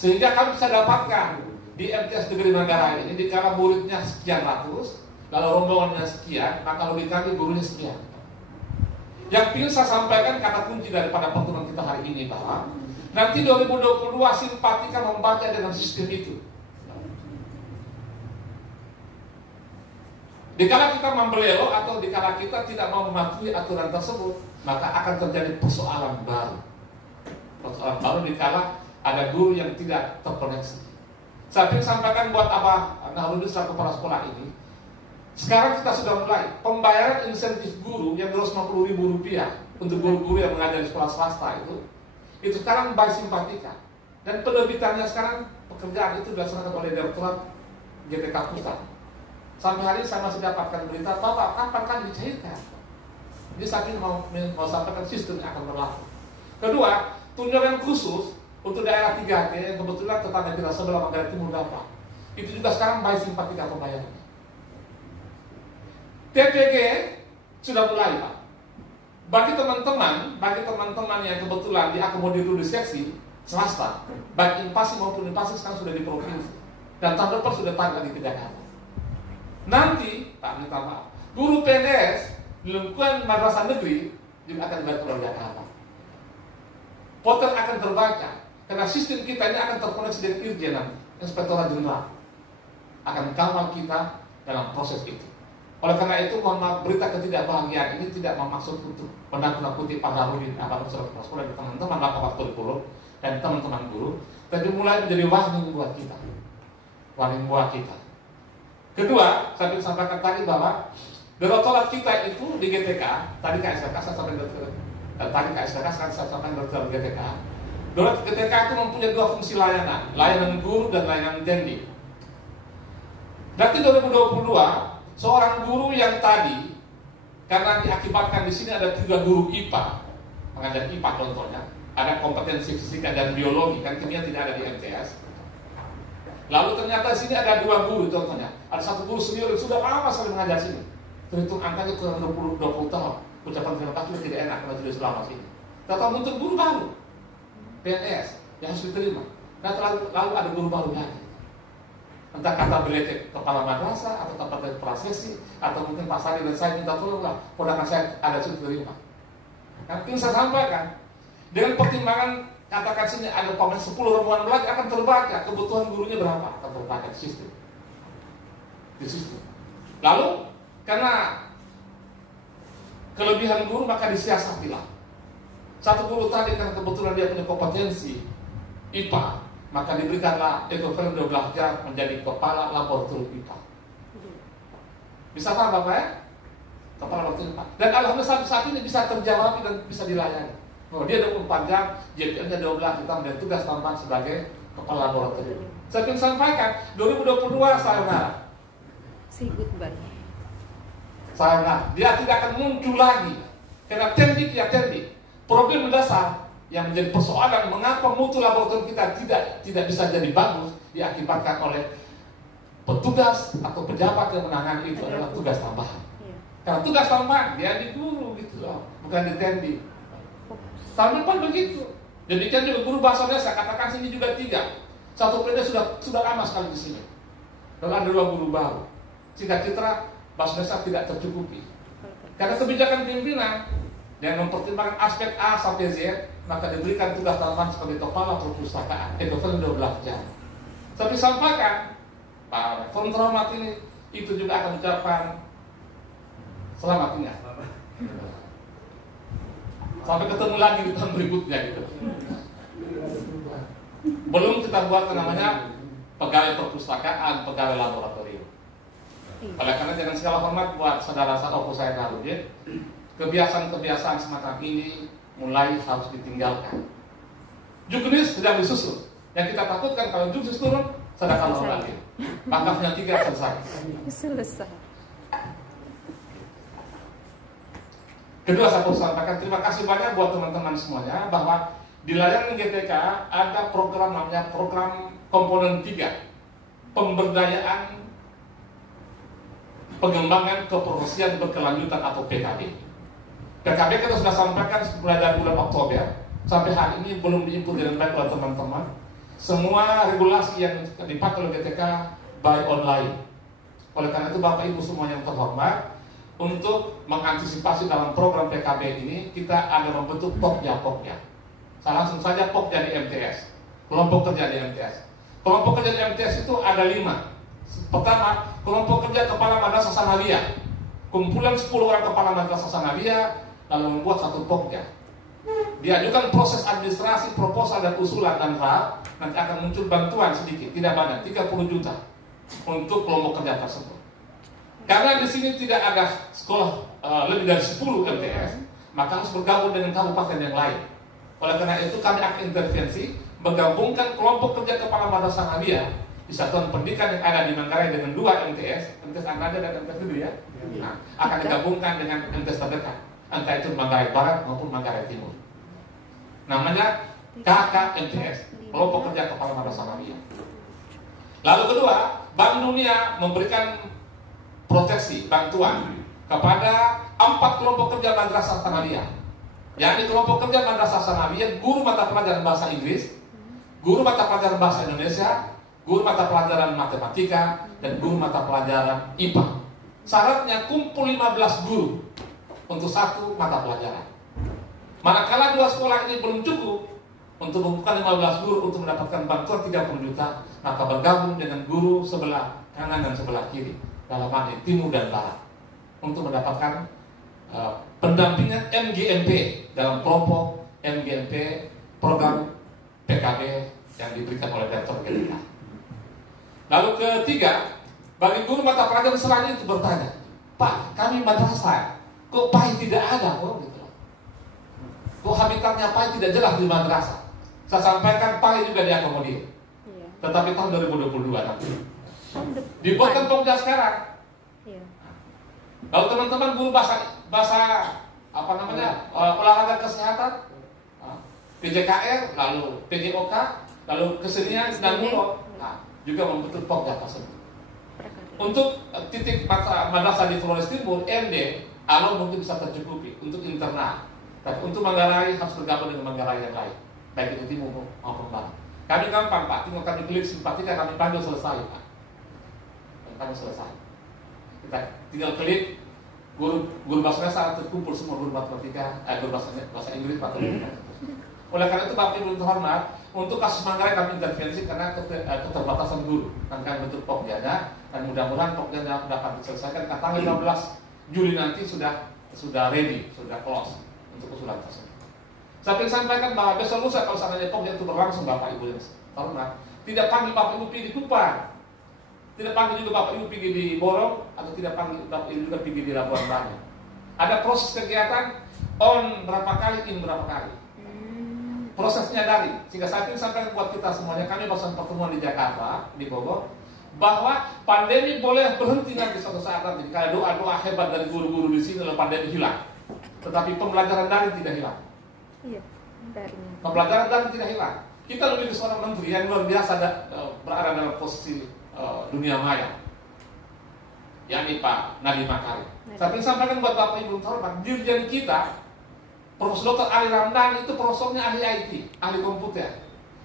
Sehingga kami bisa dapatkan di MTS Negeri Manggarai ini, dikala muridnya sekian ratus, lalu rombongannya sekian, maka lebih kami gurunya sekian. Yang ingin saya sampaikan kata kunci daripada pertemuan kita hari ini, bahwa nanti 2022 simpatikan membaca dengan sistem itu. Dikala kita membelelo atau dikala kita tidak mau mematuhi aturan tersebut, maka akan terjadi persoalan baru. Persoalan baru dikala ada guru yang tidak terkoneksi. Saya ingin sampaikan buat Abah Nahrudin selaku kepala sekolah ini. Sekarang kita sudah mulai pembayaran insentif guru yang Rp250.000 untuk guru-guru yang mengajar di sekolah swasta itu sekarang by simpatika. Dan penerbitannya sekarang pekerjaan itu dilaksanakan oleh Direktorat GTK Pusat. Sampai hari ini saya masih dapatkan berita, Bapak kapan kan dicairkan? Jadi saya ingin mau sampaikan sistem yang akan berlaku. Kedua, tunjangan khusus untuk daerah 3T yang kebetulan tetangga kita sebelah Manggarai Timur dapat. Itu juga sekarang by simpatika pembayarannya. TPG sudah mulai Pak. Bagi teman-teman yang kebetulan diakomodir di seksi swasta, baik Inpasi maupun Inpasi sekarang sudah di provinsi. Dan tahun depan sudah tarik lagi ke Jakarta. Nanti, Pak minta maaf, guru PNS di lingkungan madrasah negeri juga akan dibaca oleh Jakarta. Portal akan terbaca karena sistem kita ini akan terkoneksi dengan Irjen nanti, Inspektorat Jenderal akan kawal kita dalam proses itu. Oleh karena itu, mohon maaf, berita ketidakbahagiaan ini tidak bermaksud untuk menakut-nakuti Pak Nahrudin, apalagi kepala sekolah dan teman-teman lakabat kurikulum dan teman-teman guru, tapi mulai menjadi warning buat kita. Warning buat kita. Kedua, saya ingin sampaikan tadi bahwa direktorat kita itu di GTK, tadi KSK saya sampaikan tadi KSK saya sampaikan direktorat GTK. Direktorat GTK itu mempunyai 2 fungsi layanan guru dan layanan teknik. Nanti 2022 seorang guru yang tadi karena diakibatkan di sini ada 3 guru IPA, mengajar IPA contohnya, ada kompetensi fisika dan biologi, kan kimia tidak ada di MTS. Lalu ternyata di sini ada 2 guru contohnya. Ada 1 guru senior yang sudah lama sekali mengajar sini. Terhitung angkanya kurang 20 tahun. Ucapan terima kasih tidak enak karena sudah selama sini. Tetap untuk guru baru PNS yang harus diterima. Nah lalu ada guru baru lagi. Entah kata beliau kepala madrasah atau kepala prasesi atau mungkin Pak Sadi dan saya minta tolonglah ponakan saya ada sudah terima. Kan ingin saya sampaikan dengan pertimbangan. Katakan sini ada 10 rombongan belajar akan terbaca kebutuhan gurunya berapa, akan terbaca di sistem. Lalu Karena kelebihan guru maka disiasatilah. Satu guru tadi karena kebetulan dia punya kompetensi IPA, maka diberikanlah ekuivalen 12 jam menjadi kepala laboratorium IPA. Bisa paham Bapak ya? Kepala laboratorium IPA. Dan alhamdulillah sampai saat ini bisa terjawab dan bisa dilayani. Oh, dia 24 jam, JPL-nya 12, kita menjadi tugas tambahan sebagai kepala laboratorium. Saya ingin sampaikan, 2022 sayonara. Si goodbye. Sayonara, dia tidak akan muncul lagi. Karena teknik ya teknik. Problem mendasar yang menjadi persoalan mengapa mutu laboratorium kita tidak bisa jadi bagus diakibatkan oleh petugas atau pejabat yang menangani itu adalah tugas tambahan. Karena tugas tambahan dia di guru gitu loh, bukan di teknik. Tahun depan begitu. Demikian juga guru bahasa Indonesia, katakan sini juga 3. Satu periode sudah lama sekali di sini. Dan ada 2 guru baru. Cita-cita bahasa Indonesia tidak tercukupi. Karena kebijakan pimpinan yang mempertimbangkan aspek A sampai Z, maka diberikan tugas tambahan sebagai kepala perpustakaan, ekuivalen 12 jam. Tapi sampaikan, Pak Forum Terhormat ini, itu juga akan ucapan selamat tinggal. Sampai ketemu lagi di tahun berikutnya gitu. Belum kita buat namanya pegawai perpustakaan, pegawai laboratorium. Oleh karena dengan segala hormat buat saudara Opo saya Darudin, kebiasaan-kebiasaan semacam ini mulai harus ditinggalkan. Juknis sedang disusun. Yang kita takutkan kalau juknis turun, sedangkan orang lagi. Pakafnya 3 selesai. Selesai. Kedua, saya perlu sampaikan terima kasih banyak buat teman-teman semuanya bahwa di layanan GTK ada program namanya program komponen 3, pemberdayaan pengembangan keprofesian berkelanjutan atau PKB. PKB kita sudah sampaikan mulai dari bulan Oktober sampai hari ini belum diinput dengan baik oleh teman-teman. Semua regulasi yang dipakai oleh GTK by online. Oleh karena itu Bapak Ibu semua yang terhormat, untuk mengantisipasi dalam program PKB ini kita ada membentuk POKJA. Saya langsung saja POKJA di MTS, kelompok kerja di MTS. Kelompok kerja di MTS itu ada 5. Pertama, kelompok kerja kepala madrasah sanawiyah. Kumpulan 10 orang kepala madrasah sanawiyah lalu membuat satu POKJA. Diajukan proses administrasi, proposal dan usulan dan draft, nanti akan muncul bantuan sedikit, tidak banyak, 30 juta untuk kelompok kerja tersebut. Karena di sini tidak ada sekolah lebih dari 10 MTS, maka harus bergabung dengan kabupaten yang lain. Oleh karena itu kami akan intervensi menggabungkan kelompok kerja kepala madrasah sanawiyah di satuan pendidikan yang ada di Manggarai dengan 2 MTS, MTS Ananda dan MTS Kedua ya. Nah, akan digabungkan dengan MTS terdekat, entah itu Manggarai Barat maupun Manggarai Timur. Namanya KKMTS, kelompok kerja kepala madrasah sanawiyah. Lalu kedua, Bank Dunia memberikan proteksi, bantuan kepada 4 kelompok kerja madrasah sanawiyah. Yakni kelompok kerja madrasah sanawiyah, guru mata pelajaran bahasa Inggris, guru mata pelajaran bahasa Indonesia, guru mata pelajaran matematika, dan guru mata pelajaran IPA. Syaratnya kumpul 15 guru untuk 1 mata pelajaran. Manakala 2 sekolah ini belum cukup untuk membuka 15 guru untuk mendapatkan bantuan 30 juta, maka bergabung dengan guru sebelah kanan dan sebelah kiri, dalam hal timur dan barat, untuk mendapatkan pendampingan MGMP dalam kelompok MGMP program PKB yang diberikan oleh Direktur GTK. Lalu ketiga, bagi guru mata pelajaran selain itu bertanya, Pak, kami madrasah, kok PAI tidak ada? Kok habitatnya PAI tidak jelas di madrasah? Saya sampaikan PAI juga diakomodir, tetapi tahun 2022 nanti. Dibuatkan POKJA sekarang. Lalu teman-teman guru bahasa olahraga kesehatan, PJKR, lalu PJOK, lalu kesenian dan mulok, juga membentuk POKJA tersebut. Untuk titik madrasah di Flores Timur, MD, alon mungkin bisa tercukupi untuk internal. Tapi untuk Manggarai harus bergabung dengan Manggarai yang lain, baik itu timur maupun barat. Kami gampang Pak, tinggal kami klik simpatika, kami panggil selesai Pak. Kami selesai. Kita tinggal klik, guru bahasa Indonesia terkumpul semua guru matematika, guru bahasa Inggris, matematika. Oleh karena itu Bapak Ibu terhormat, Untuk kasus Manggarai kami intervensi karena keterbatasan guru. Dan kami bentuk Pokjanya, dan mudah-mudahan Pokjanya dapat diselesaikan. Tanggal 15 Juli nanti sudah ready, sudah close untuk usulan tersebut. Saya ingin sampaikan bahwa besok lusa kalau seandainya Pokja itu berlangsung Bapak Ibu yang hormat, tidak panggil Bapak Ibu pergi di Kupang, tidak panggil juga Bapak Ibu pergi di Borong, atau tidak panggil Bapak Ibu juga pergi di Labuan Bajo. Ada proses kegiatan on berapa kali, in berapa kali. Prosesnya daring, sehingga saya ingin sampaikan buat kita semuanya, kami barusan pertemuan di Jakarta, di Bogor, bahwa pandemi boleh berhenti nanti suatu saat nanti. Karena doa-doa hebat dari guru-guru di sini lalu pandemi hilang. Tetapi pembelajaran daring tidak hilang. Iya, daring. Pembelajaran daring tidak hilang. Kita memiliki seorang menteri yang luar biasa berada dalam posisi dunia maya, yakni Pak Nadiem Makarim. Saya ingin sampaikan buat Bapak Ibu terhormat, dirjen kita Profesor Dr. Ali Ramdhani itu profesornya ahli IT, ahli komputer.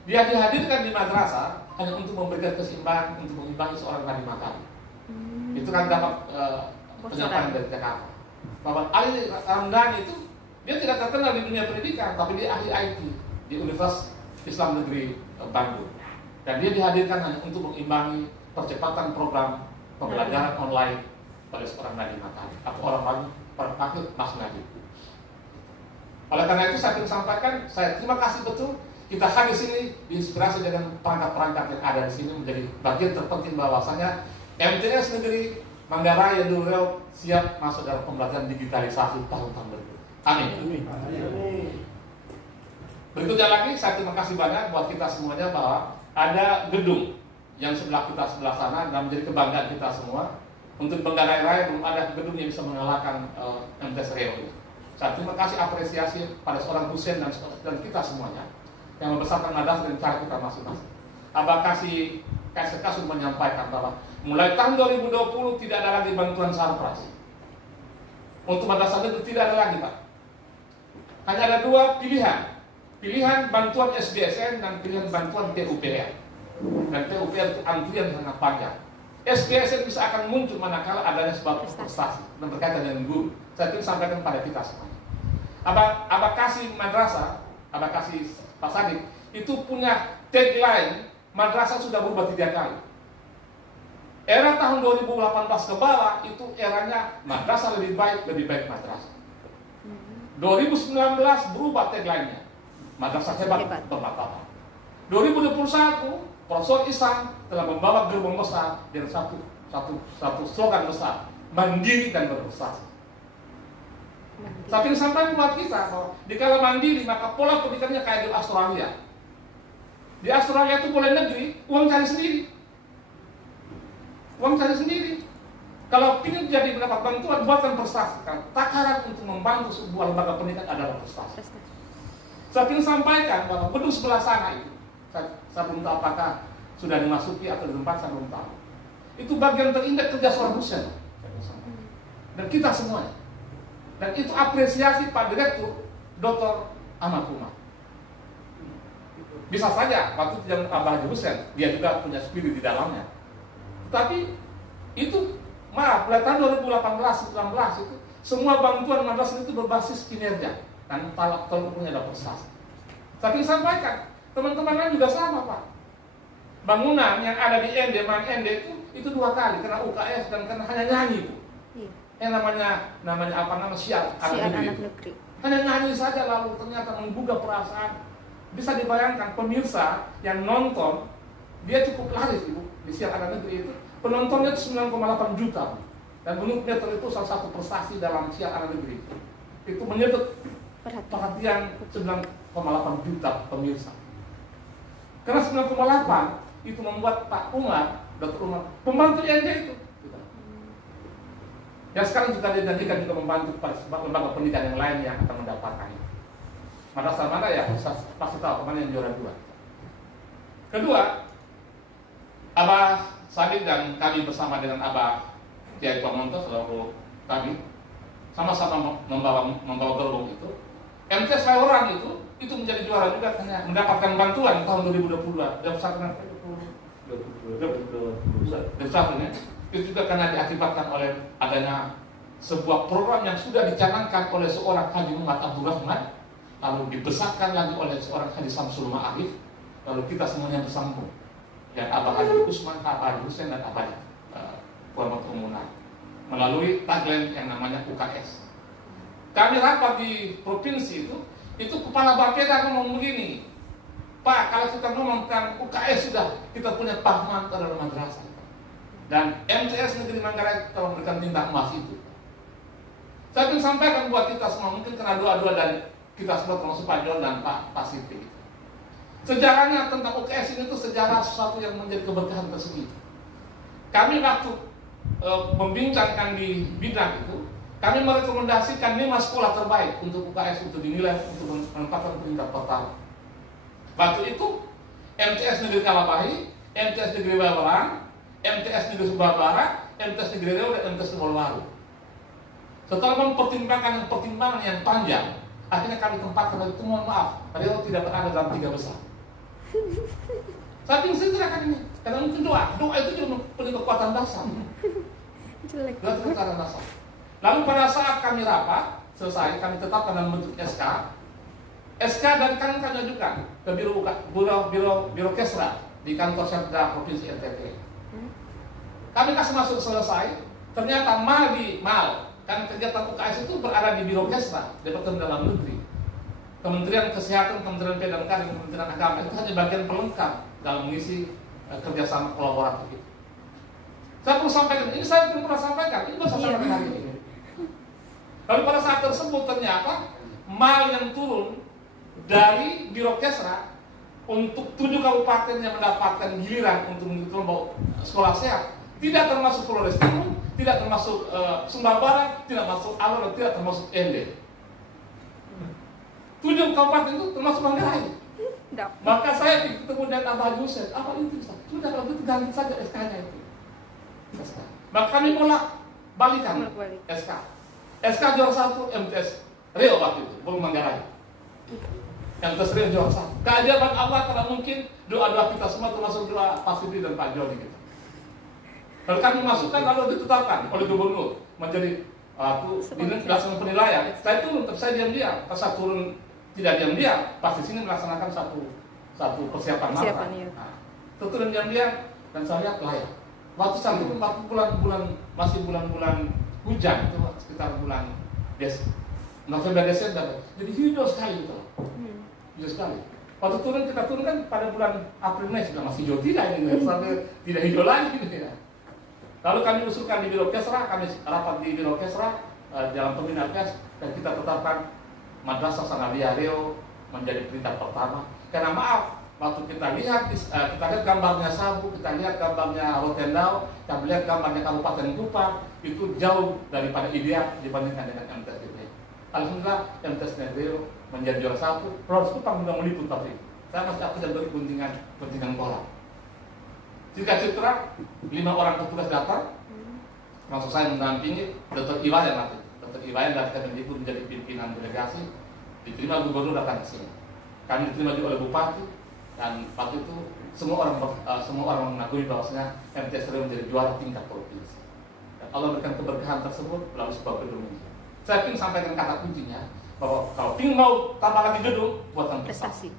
Dia dihadirkan di madrasah hanya untuk memberikan keseimbangan, untuk mengimbangi seorang Nadiem Makarim. Itu kan dapat penyampaian dari Jakarta. Bahwa Ali Ramdhani itu dia tidak terkenal di dunia pendidikan, tapi dia ahli IT di Universitas Islam Negeri Bandung. Dan dia dihadirkan hanya untuk mengimbangi percepatan program pembelajaran online pada seorang Nadiem Makarim atau orang lain panggil Mas Nadiem. Oleh karena itu saya ingin sampaikan, saya terima kasih betul kita hadir di sini diinspirasi dengan perangkat-perangkat yang ada di sini menjadi bagian terpenting bahwasanya MTS Negeri Manggarai dan Riau siap masuk dalam pembelajaran digitalisasi tahun-tahun berikut. Amin. Berikutnya lagi saya terima kasih banyak buat kita semuanya bahwa ada gedung yang sebelah kita sebelah sana dan menjadi kebanggaan kita semua. Untuk Manggarai Raya belum ada gedung yang bisa mengalahkan MTS Riau ini. Saya terima kasih apresiasi pada seorang Husein dan kita semuanya yang membesarkan madrasah dan cara kita masing-masing. Abah kasih KSK sudah menyampaikan bahwa mulai tahun 2020 tidak ada lagi bantuan sarpras. Untuk madrasah itu tidak ada lagi, Pak. Hanya ada dua pilihan. Pilihan bantuan SBSN dan pilihan bantuan PUPR. Dan PUPR itu antrian sangat panjang. SBSN bisa akan muncul manakala adanya sebab prestasi dan berkaitan dengan guru. Saya ingin sampaikan pada kita semua. Abah kasih madrasah, Abah kasih Pak Sadik, itu punya tagline, madrasah sudah berubah 3 kali. Era tahun 2018 ke bawah, itu eranya madrasah lebih baik madrasah. 2019 berubah tagline-nya, madrasah hebat bermartabat. 2021, Profesor Ihsan telah membawa gerbong besar dengan satu slogan besar, mandiri dan berprestasi. Tapi sampai buat kita bahwa di kala mandiri maka pola pendidikannya kayak di Australia. Di Australia itu boleh negeri, uang cari sendiri. Uang cari sendiri. Kalau ingin jadi mendapat bantuan, buatkan prestasi. Takaran untuk membantu sebuah lembaga pendidikan adalah prestasi. Saya ingin sampaikan bahwa gedung sebelah sana itu, saya belum tahu apakah sudah dimasuki atau di tempat, saya belum tahu. Itu bagian terindah kerja seorang dosen. Dan kita semuanya. Dan itu apresiasi Pak Direktur Dr. Ahmad Umar. Bisa saja waktu tidak Abah Haji Hussein, dia juga punya spirit di dalamnya. Tetapi itu mulai tahun 2018-19 itu semua bantuan madrasah itu berbasis kinerja dan tolak ukurnya ada prestasi. Tapi sampaikan teman-teman lain juga sama, Pak. Bangunan yang ada di ND, itu 2 kali kena UKS dan kena hanya nyanyi, Bu. Yang namanya syiar anak negeri. Hanya nyanyi saja lalu ternyata menggugah perasaan. Bisa dibayangkan pemirsa yang nonton, dia cukup laris, Ibu, di syiar anak negeri itu. Penontonnya itu 9,8 juta. Dan menurut Meter itu salah satu prestasi dalam syiar anak negeri. Itu menyedot perhatian 9,8 juta pemirsa. Karena 9,8 itu membuat Pak Umar, Dr. Umar, pembantu ND itu. Dan sekarang juga dijanjikan juga membantu lembaga pendidikan yang lain yang akan mendapatkan itu. Madrasah mana ya? Pasti tahu kemana yang juara 2. Kedua, Abah Sadik dan kami bersama dengan Abah Kiai Pamonto, seluruh kami sama-sama membawa gerbong itu. MTS Layoran itu menjadi juara juga, hanya mendapatkan bantuan tahun 2022. Dan pesantren 2021 itu juga karena diakibatkan oleh adanya sebuah program yang sudah dicanangkan oleh seorang Haji Muhammad Abdul Rahman, lalu dibesarkan lagi oleh seorang Haji Samsul Ma'arif, lalu kita semuanya bersambung. Yang Abah Haji Usman, Abah Haji Hussein, dan Abah Muhammad Umunan melalui tagline yang namanya UKS. Kami rapat di provinsi itu kepala Bapeda ngomong begini, Pak, kalau kita ngomong tentang UKS sudah kita punya pahaman terhadap madrasah. Dan MTS Negeri Manggarai telah memberikan tindak emas itu. Saya ingin sampaikan buat kita semua, mungkin karena doa-doa dari kita semua termasuk Pak John dan Pak Siti. Sejarahnya tentang UKS ini itu sejarah sesuatu yang menjadi keberkahan tersendiri. Kami waktu membincangkan di bidang itu, kami merekomendasikan 5 sekolah terbaik untuk UKS untuk dinilai untuk menempatkan peringkat pertama. Waktu itu MTS Negeri Kalabahi, MTS Negeri Babaran, MTS Negeri Sumba Barat, MTS Negeri Riau, dan MTS Baru. Setelah mempertimbangkan pertimbangan yang panjang, akhirnya kami tempatkan itu, mohon maaf, Riau tidak berada dalam 3 besar. Saat ini saya serahkan ini, karena mungkin doa itu juga punya kekuatan dasar. Jelek. Kekuatan dasar. Lalu pada saat kami rapat selesai, kami tetapkan dalam bentuk SK dan kami ajukan ke Biro Kesra di kantor Sekda Provinsi NTT. Kami kasih masuk selesai, ternyata mal kan kegiatan UKS itu berada di Biro Kesra, Departemen Dalam Negeri. Kementerian Kesehatan, Kementerian PMK, dan Kementerian Agama itu hanya bagian pelengkap dalam mengisi kerjasama kolaboratif itu. Saya perlu sampaikan, ini saya belum pernah sampaikan, ini baru saya sampaikan hari ini. Lalu pada saat tersebut ternyata mal yang turun dari Biro Kesra untuk 7 kabupaten yang mendapatkan giliran untuk mengikuti sekolah sehat tidak termasuk Flores Timur, tidak termasuk Sumba Barat, tidak masuk Alor, dan tidak termasuk Ende. 7 kabupaten itu termasuk Manggarai. Maka saya ketemu dengan Abah Haji Hussein, apa itu bisa? Sudah kalau itu ganti saja SK-nya itu. Maka kami balikan SK. SK juara 1 MTS Riau waktu itu, belum Manggarai. MTS Riau juara 1. Keajaiban Allah karena mungkin doa-doa kita semua termasuk doa Pak Siti dan Pak Joni gitu. Lalu kami masukkan, lalu ditetapkan oleh gubernur menjadi dilaksanakan penilaian. Saya turun, tapi saya diam-diam. Pas saya turun tidak diam-diam, pas di sini melaksanakan satu persiapan matang. Iya. Nah, turun diam-diam dan saya lihat layak. Waktu saya turun, waktu masih bulan-bulan hujan, itu sekitar bulan November Desember, jadi hijau sekali itu. Hijau sekali. Waktu kita turun kan pada bulan April Mei sudah masih hijau tidak ini, sampai tidak hijau lagi gitu ya. Lalu kami usulkan di Biro Kesra, kami rapat di Biro Kesra dalam pembinaan PES, dan kita tetapkan Madrasah Sanawiyah Riau menjadi peringkat pertama. Karena maaf, waktu kita lihat gambarnya Sabu, kita lihat gambarnya Rotendao, kita lihat gambarnya Kabupaten Kupang, itu jauh daripada ideal dibandingkan dengan MTS Riau. Alhamdulillah MTS Riau menjadi juara 1. Flores Kupang sudah meliput tapi saya masih aktif dari guntingan bola. Jika citra 5 orang petugas datang, maksud saya mendampingi Dr. Iwayan waktu itu. Dr. Iwayan dari Kemendikbud menjadi pimpinan delegasi, diterima gubernur datang ke sini. Kami diterima juga oleh bupati, dan waktu itu semua orang mengakui bahwasanya MTS Riau menjadi juara tingkat provinsi. Dan Allah memberikan keberkahan tersebut melalui sebuah gedung ini. Saya ingin sampaikan kata kuncinya bahwa kalau ingin mau tambah lagi gedung, buatkan prestasi.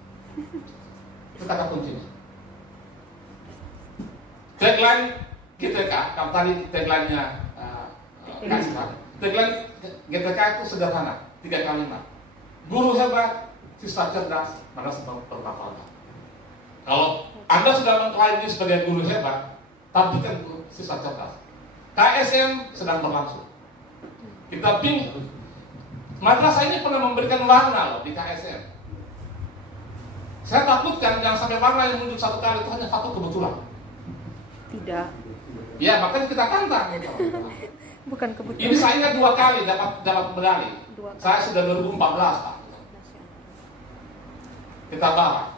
Itu kata kuncinya. Tagline GTK, kalau tadi tagline-nya tagline GTK itu sederhana, 3 kalimat. Guru hebat, siswa cerdas, madrasah bermartabat. Kalau Anda sudah mengklaim ini sebagai guru hebat, tapi kan siswa cerdas. KSM sedang berlangsung. Kita bingung. Madrasah ini pernah memberikan warna loh di KSM. Saya takutkan jangan sampai warna yang muncul 1 kali itu hanya satu kebetulan. Tidak. Ya, makanya kita tantang. Bukan kebetulan. Ini saya ingat 2 kali dapat medali. Saya sudah 2014, Pak. Kita bawa.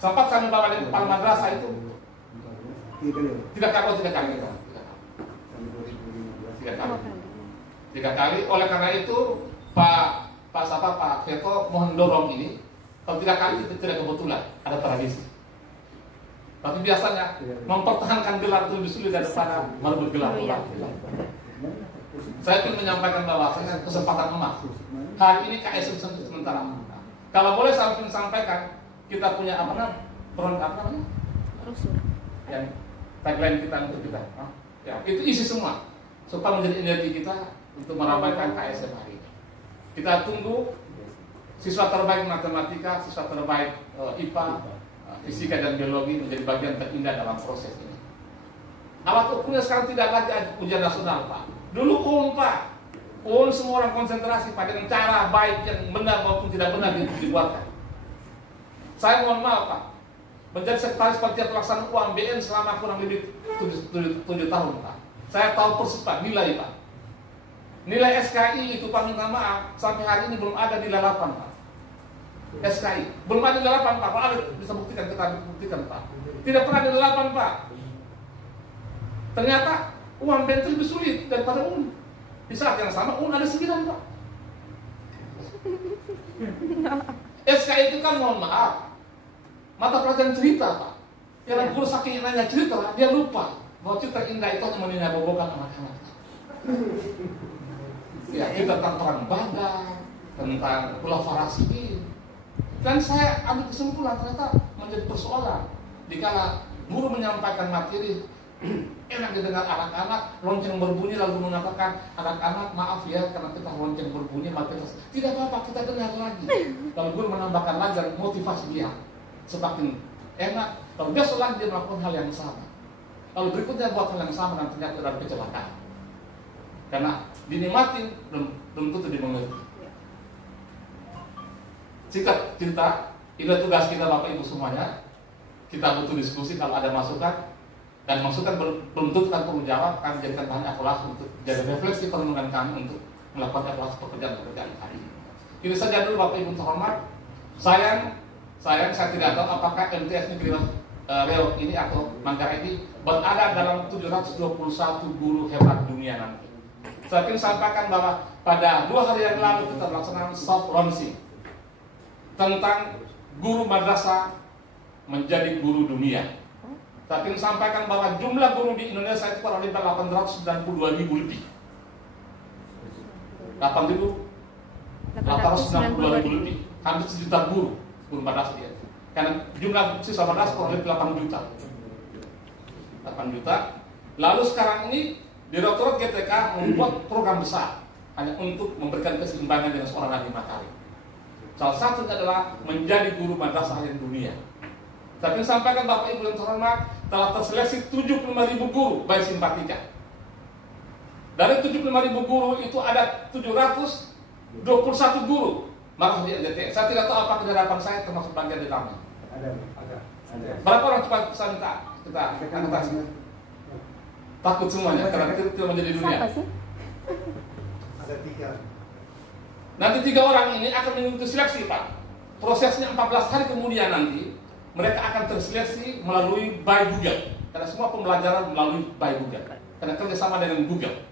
Sempat kami bawa di kepala madrasah itu. 3 kali. 3 kali. Oleh karena itu, Pak Veto mohon dorong ini. Kalau 3 kali itu tidak kebetulan, ada tradisi. Tapi biasanya mempertahankan gelar itu lebih sulit daripada merebut gelar. Saya ingin menyampaikan bahwa kesempatan emas. Hari ini KSM sementara. Kalau boleh saya ingin sampaikan, kita punya apa namanya? Brosur. Yang tagline kita untuk kita. Ya, itu isi semua supaya menjadi energi kita untuk meramaikan KSM hari ini. Kita tunggu siswa terbaik matematika, siswa terbaik IPA, fisika dan biologi menjadi bagian terindah dalam proses ini. Alat ukurnya sekarang tidak lagi ujian nasional, Pak. Dulu UN, Pak. UN semua orang konsentrasi pada dengan cara baik yang benar maupun tidak benar dibuatkan. Saya mohon maaf, Pak. Menjadi sekretaris panitia pelaksana UMBN selama kurang lebih 7 tahun, Pak. Saya tahu persis, Pak, nilai, Pak. Nilai SKI itu, Pak, minta maaf, sampai hari ini belum ada nilai 8, Pak. SKI. Belum ada nilai 8, Pak. Kalau ada bisa buktikan, kita buktikan, Pak. Tidak pernah nilai 8, Pak. Ternyata UMBN itu lebih sulit daripada UN. Di saat yang sama, UN ada 9, Pak. SKI itu kan, mohon maaf, mata pelajaran cerita, Pak. Yang guru saking nanya cerita, dia lupa bahwa cerita indah itu hanya menyabobokan anak-anak. Ya, kita tentang perang Badar, tentang Pulau Farasi. Dan saya ambil kesimpulan ternyata menjadi persoalan. Dikala guru menyampaikan materi, enak didengar anak-anak, lonceng berbunyi lalu mengatakan, anak-anak maaf ya karena kita lonceng berbunyi materi. Tidak apa-apa, kita dengar lagi. Kalau guru menambahkan lagi motivasi dia semakin enak, lalu besok lagi dia melakukan hal yang sama. Lalu berikutnya buat hal yang sama dan ternyata ada kecelakaan. Karena dinikmatin belum tentu dimengerti. Singkat cerita, ini tugas kita Bapak Ibu semuanya. Kita butuh diskusi kalau ada masukan, dan masukan belum tentu kan perlu jawab, kami jadikan bahan evaluasi untuk jadi refleksi perenungan kami untuk melakukan evaluasi pekerjaan hari ini. Ini saja dulu Bapak Ibu terhormat. Sayang saya tidak tahu apakah MTS Negeri Riau ini atau Manggarai ini berada dalam 721 guru hebat dunia nanti. Saya ingin sampaikan bahwa pada 2 hari yang lalu kita melaksanakan soft launching tentang guru madrasah menjadi guru dunia. Saya ingin sampaikan bahwa jumlah guru di Indonesia itu kurang lebih 892.000 lebih. 892.000 lebih, hampir 1 juta guru madrasah dia. Karena jumlah siswa madrasah kurang lebih 8 juta. 8 juta. Lalu sekarang ini Direktorat GTK membuat program besar hanya untuk memberikan keseimbangan dengan seorang Nadiem Makarim. Salah satunya adalah menjadi guru madrasah yang dunia. Tapi sampaikan Bapak Ibu yang terhormat, telah terseleksi 75.000 guru baik simpatika. Dari 75.000 guru itu ada 721 guru madrasah di NTT. Saya tidak tahu apakah di hadapan saya termasuk bagian di dalamnya. Ada. Berapa orang cepat bisa minta kita angkatasi? Takut semuanya karena kita tidak menjadi dunia. Siapa sih? Ada 3. Nanti 3 orang ini akan mengikuti seleksi, Pak. Prosesnya 14 hari kemudian nanti mereka akan terseleksi melalui by Google. Karena semua pembelajaran melalui by Google. Karena kerjasama dengan Google.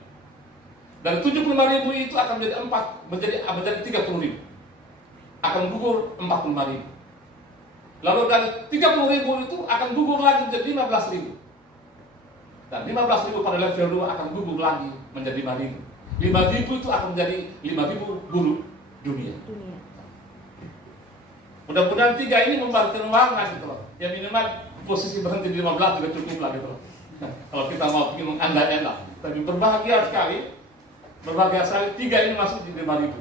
Dari 75.000 itu akan menjadi 30.000. Akan gugur 45.000. Lalu dari 30.000 itu akan gugur lagi menjadi 15.000. Dan 15.000 pada level 2 akan gugur lagi menjadi 5.000. 5.000 itu akan menjadi 5.000 guru dunia. Mudah-mudahan 3 ini membalikkan warna gitu loh. Ya minimal posisi berhenti di 15 juga cukup lah gitu loh. Kalau kita mau ingin mengandalkan lah. Tapi berbahagia sekali 3 ini masuk di 5.000.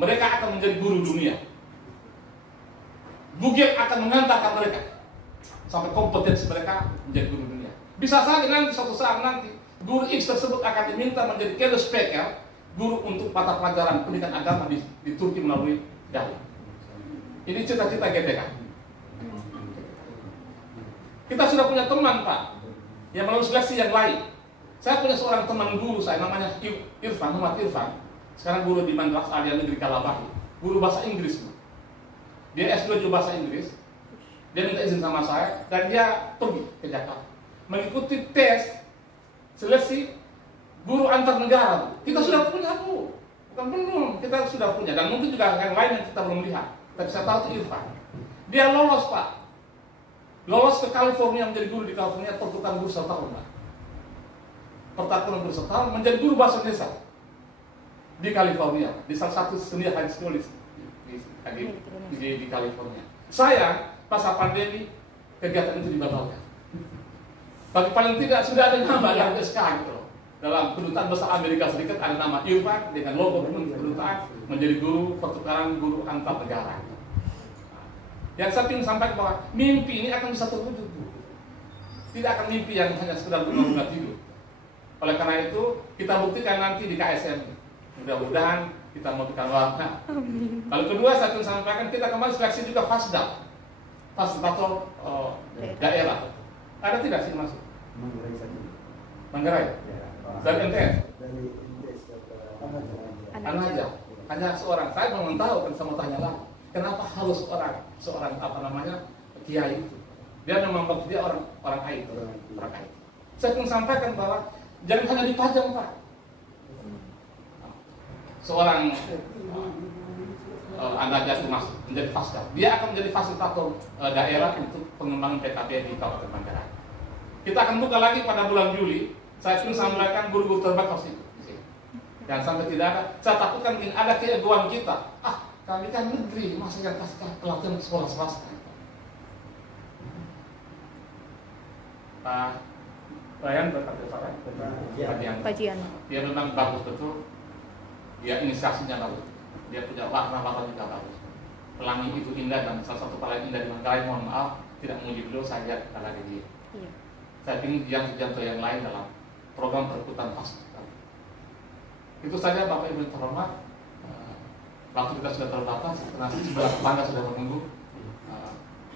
Mereka akan menjadi guru dunia. Google akan mengantarkan mereka sampai kompetensi mereka menjadi guru dunia. Bisa saja nanti suatu saat nanti guru X tersebut akan diminta menjadi kado speaker, guru untuk mata pelajaran pendidikan agama di Turki melalui dakwah. Ini cita-cita GTK. Kita sudah punya teman, Pak, yang melalui seleksi yang lain. Saya punya seorang teman guru saya namanya Irfan, Muhammad Irfan. Sekarang guru di Madrasah Aliyah Negeri Kalabahi, guru bahasa Inggris. Dia S2 juga bahasa Inggris. Dia minta izin sama saya dan dia pergi ke Jakarta mengikuti tes seleksi guru antar negara. Kita sudah punya, Bu. Bukan belum, kita sudah punya. Dan mungkin juga yang lain yang kita belum lihat. Tapi saya tahu itu Irfan. Dia lolos, Pak. Lolos ke California menjadi guru di California, pertukaran guru 1 tahun, Pak. Pertukaran guru 1 tahun menjadi guru bahasa Indonesia di California, di salah satu seni high school di California. Saya masa pandemi kegiatan itu dibatalkan. Tapi paling tidak sudah ada nama dalam SK gitu loh. Dalam kedutaan besar Amerika Serikat ada nama Irfan dengan logo kedutaan menjadi guru pertukaran guru antar negara. Yang saya ingin sampaikan bahwa mimpi ini akan bisa terwujud. Tidak akan mimpi yang hanya sekedar bunga-bunga tidur. Oleh karena itu kita buktikan nanti di KSM. Mudah-mudahan kita memberikan warna. Lalu kedua saya ingin sampaikan kita kemarin seleksi juga Fasda atau daerah. Ada tidak sih masuk? Manggarai. Dari NTS. Anak hanya seorang. Saya belum tahu kan sama tanya lah. Kenapa harus seorang apa namanya kiai itu? Dia memang dia orang IT. Saya ingin sampaikan bahwa jangan hanya dipajang Pak. Seorang Anda jatuh masuk menjadi Fasda, dia akan menjadi fasilitator daerah untuk pengembangan PKB di Kabupaten Manggarai. Kita akan buka lagi pada bulan Juli. Saya ingin sampaikan guru-guru terbaik di sini. Jangan sampai tidak ada. Saya takutkan mungkin ada keegoan kita. Kami kan negeri, masa yang kasih pelatihan sekolah swasta. Pak Ryan berkata Kajian. Dia memang bagus betul. Dia inisiasinya bagus. Dia punya warna-warna juga bagus. Pelangi itu indah dan salah satu paling indah di Manggarai. Mohon maaf tidak memuji beliau, saya lihat lagi dia. Iya. Saya ingin contoh yang lain dalam program perkutan Fasda. Itu saja Bapak Ibu yang terhormat. Waktu kita sudah terbatas, karena sebelah tetangga sudah menunggu.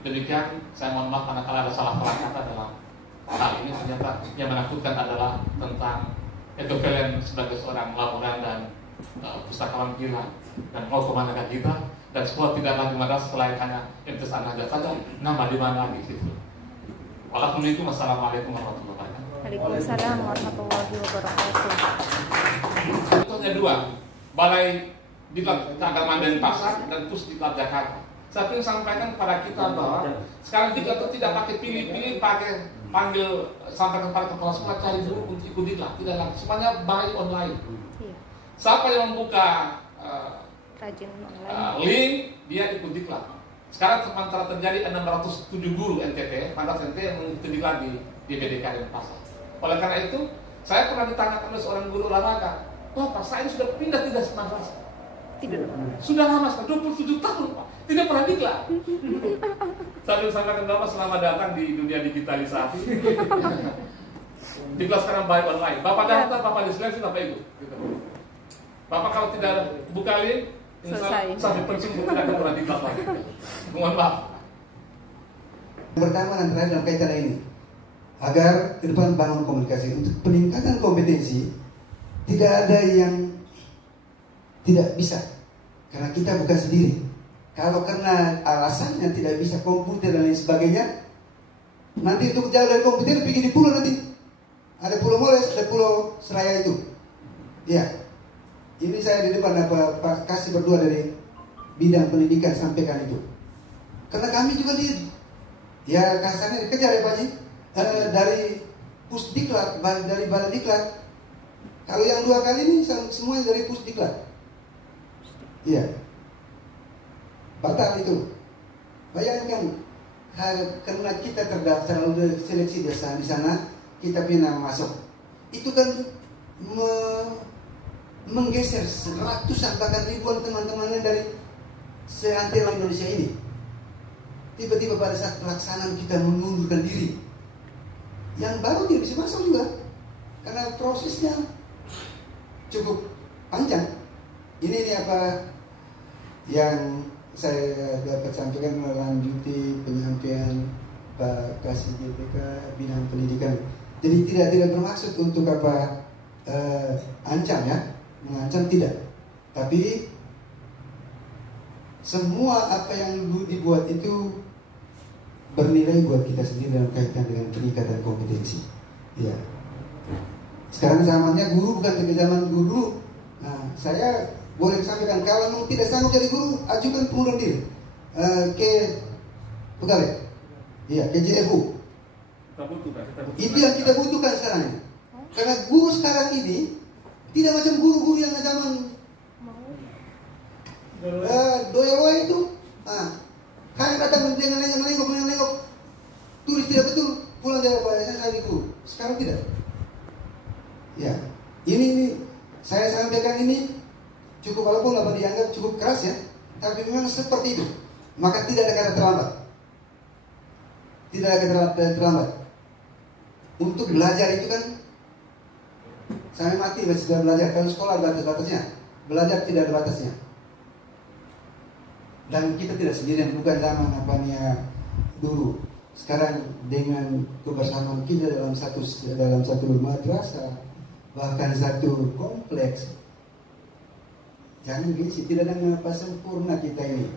Demikian, saya mohon maaf karena kalau ada salah kata dalam hal ini. Ternyata yang menakutkan adalah tentang ekivalen sebagai seorang laporan dan pustakawan gila dan mau kemana kita, dan sekolah tidak lagi madrasah selain hanya imtihan aja saja, nama di mana lagi gitu. Waalaikumsalam, wassalamualaikum warahmatullahi wabarakatuh. Waalaikumsalam warahmatullahi wabarakatuh. Contohnya dua, balai di Cagar Mandan Pasar dan Pusdiklat Jakarta. Saya ingin sampaikan kepada kita bahwa sekarang kita tuh tidak pakai pilih-pilih, pakai panggil sampaikan kepada kepala sekolah cari dulu untuk ikut diklat, tidak lagi. Semuanya by online. Siapa yang membuka link, dia ikut diklat. Sekarang sementara terjadi 607 guru NTT, pantas NTT yang mengikuti diklat di PDK dan Pasar. Oleh karena itu, saya pernah ditanyakan oleh seorang guru olahraga, Pak, saya sudah pindah tidak madrasah. Tidak. Sudah lama sekali, 27 tahun Pak, tidak pernah diklat. Saya ingin sampaikan Bapak selamat datang di dunia digitalisasi. Diklat sekarang by online. Bapak daftar, Bapak diseleksi, Bapak ikut. Bapak kalau tidak buka link, sampai pensiun tidak akan pernah diklat lagi. Mohon maaf. Pertama dan terakhir dalam kaitan ini, agar ke depan bangun komunikasi untuk peningkatan kompetensi. Tidak ada yang tidak bisa, karena kita bukan sendiri. Kalau karena alasannya tidak bisa komputer dan lain sebagainya, nanti untuk jauh dari komputer pergi di pulau nanti. Ada Pulau Moles, ada Pulau Seraya itu. Ya, ini saya di depan Pak Kasih berdua dari bidang pendidikan sampaikan itu. Karena kami juga ya kasarnya dikejar ya Pak Ji, dari Pusdiklat, dari Balai Diklat. Kalau yang 2 kali ini semuanya dari Pusdiklat. Iya, batal itu. Bayangkan, karena kita terdaftar lalu seleksi desa di sana, kita punya nama masuk. Itu kan menggeser ratusan bahkan ribuan teman-temannya dari seantero Indonesia ini. Tiba-tiba pada saat pelaksanaan kita mengundurkan diri, yang baru tidak bisa masuk juga, karena prosesnya cukup panjang. Ini apa yang saya dapat sampaikan melanjuti penyampaian Pak Kasih GPK bidang pendidikan. Jadi tidak bermaksud untuk ancam ya, mengancam tidak. Tapi semua apa yang dibuat itu bernilai buat kita sendiri dalam kaitan dengan peningkatan kompetensi. Ya. Sekarang zamannya guru bukan zaman guru. Nah, saya boleh sampaikan, kalau memang tidak sanggup jadi guru, ajukan pengunduran diri ke pegawai, iya, ke JFU. Itu yang kita butuhkan sekarang ini. Karena guru sekarang ini tidak macam guru-guru yang zaman doya itu. Kalian datang dengan nengok, tulis tidak betul, pulang dari saya guru. Sekarang tidak. Ya, ini saya sampaikan ini cukup, walaupun dapat dianggap cukup keras ya, tapi memang seperti itu. Maka tidak ada kata terlambat. Tidak ada kata terlambat. Untuk belajar itu kan sampai mati sudah belajar. Kalau sekolah ada batas-batasnya, belajar tidak ada batasnya. Dan kita tidak sendirian, bukan zaman apanya dulu. Sekarang dengan kebersamaan kita dalam satu madrasah, bahkan satu kompleks, jangan gengsi, tidak ada apa sempurna kita ini.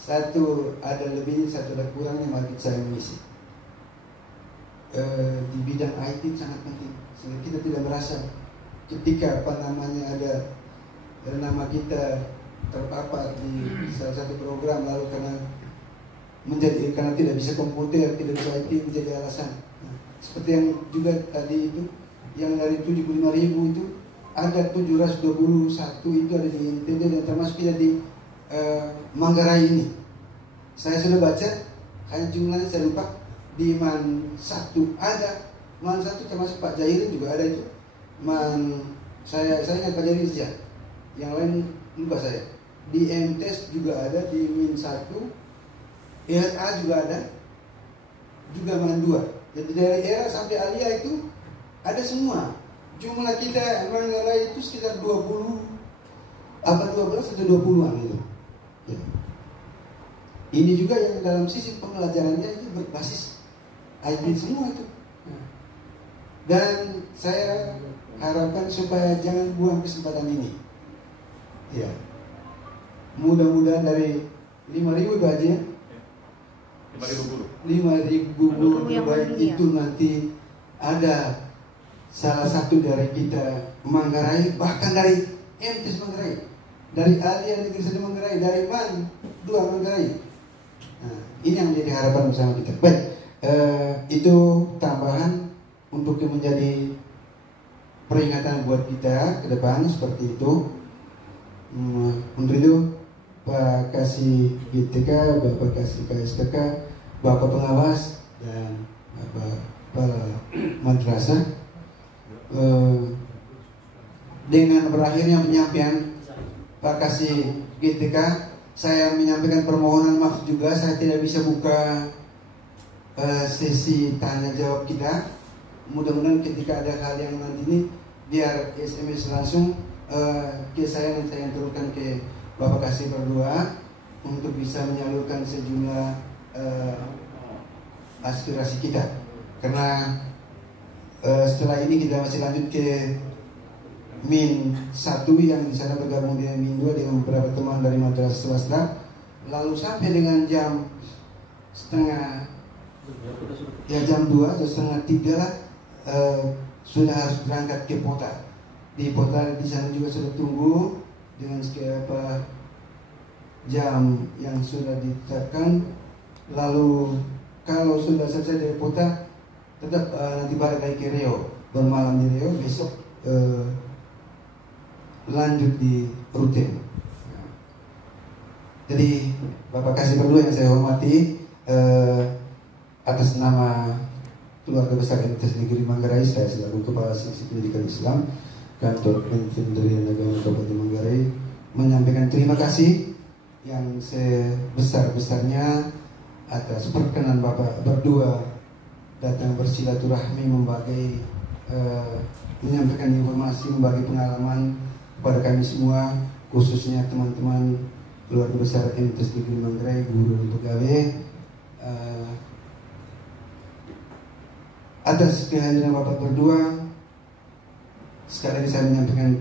Satu ada lebihnya, satu ada kurangnya, mari saya mengisi. Di bidang IT sangat penting, sehingga kita tidak merasa ketika ada nama kita terpapar di salah satu program, lalu karena tidak bisa komputer, tidak bisa IT, menjadi alasan. Seperti yang juga tadi itu, yang dari 75.000 itu ada 721 itu ada di NTB dan termasuk kita di Manggarai ini. Saya sudah baca, hanya jumlahnya saya lupa. Di MAN 1 ada, MAN 1 termasuk Pak Jairin juga ada itu. Saya ingat Pak Jairin saja, yang lain lupa saya. Di MTes juga ada, di MIN 1, ERA juga ada, juga MAN 2. Jadi dari ERA sampai Alia itu ada semua. Jumlah kita Manggarai itu sekitar 12 atau 20-an gitu. Ya. Ini juga yang dalam sisi pembelajarannya itu berbasis IT semua itu. Dan saya harapkan supaya jangan buang kesempatan ini. Ya. Mudah-mudahan dari 5.000 itu aja ya. 5.000 guru terbaik itu nanti ada salah satu dari kita Manggarai, bahkan dari MTes Manggarai, dari Alia Negeri 1 Manggarai, dari MAN 2 Manggarai. Nah, ini yang menjadi harapan bersama kita. Baik, itu tambahan untuk menjadi peringatan buat kita ke depan seperti itu. Untuk itu Pak Kasih GTK, Bapak Kasih KSKK, Bapak Pengawas dan Bapak Kepala Madrasah, dengan berakhirnya penyampaian Pak Kasih GTK, saya menyampaikan permohonan maaf juga, saya tidak bisa buka sesi tanya jawab kita. Mudah-mudahan ketika ada hal yang nanti ini biar SMS langsung ke saya, dan saya turunkan ke Bapak Kasih berdua untuk bisa menyalurkan sejumlah aspirasi kita. Karena setelah ini kita masih lanjut ke MIN 1 yang di sana bergabung dengan MIN 2 dengan beberapa teman dari madrasah swasta. Lalu sampai dengan jam 2 atau setengah 3 lah sudah harus berangkat ke Pota. Di Pota di sana juga sudah tunggu dengan beberapa jam yang sudah ditetapkan. Lalu kalau sudah selesai dari Pota, tetap nanti balik lagi ke Riau, bermalam di Riau, besok lanjut di Ruteng. Jadi Bapak Kasih berdua yang saya hormati, atas nama keluarga besar MTes Negeri Manggarai, saya selaku Kepala Seksi Pendidikan Islam Kantor Kementerian Agama Kabupaten Manggarai menyampaikan terima kasih yang sebesar-besarnya atas perkenan Bapak berdua datang bersilaturahmi, membagi menyampaikan informasi, membagi pengalaman kepada kami semua, khususnya teman-teman keluarga besar MTes Negeri Manggarai, guru dan pegawai. Atas kehadiran Bapak berdua, sekali lagi saya menyampaikan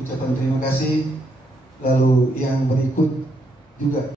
ucapan terima kasih. Lalu yang berikut juga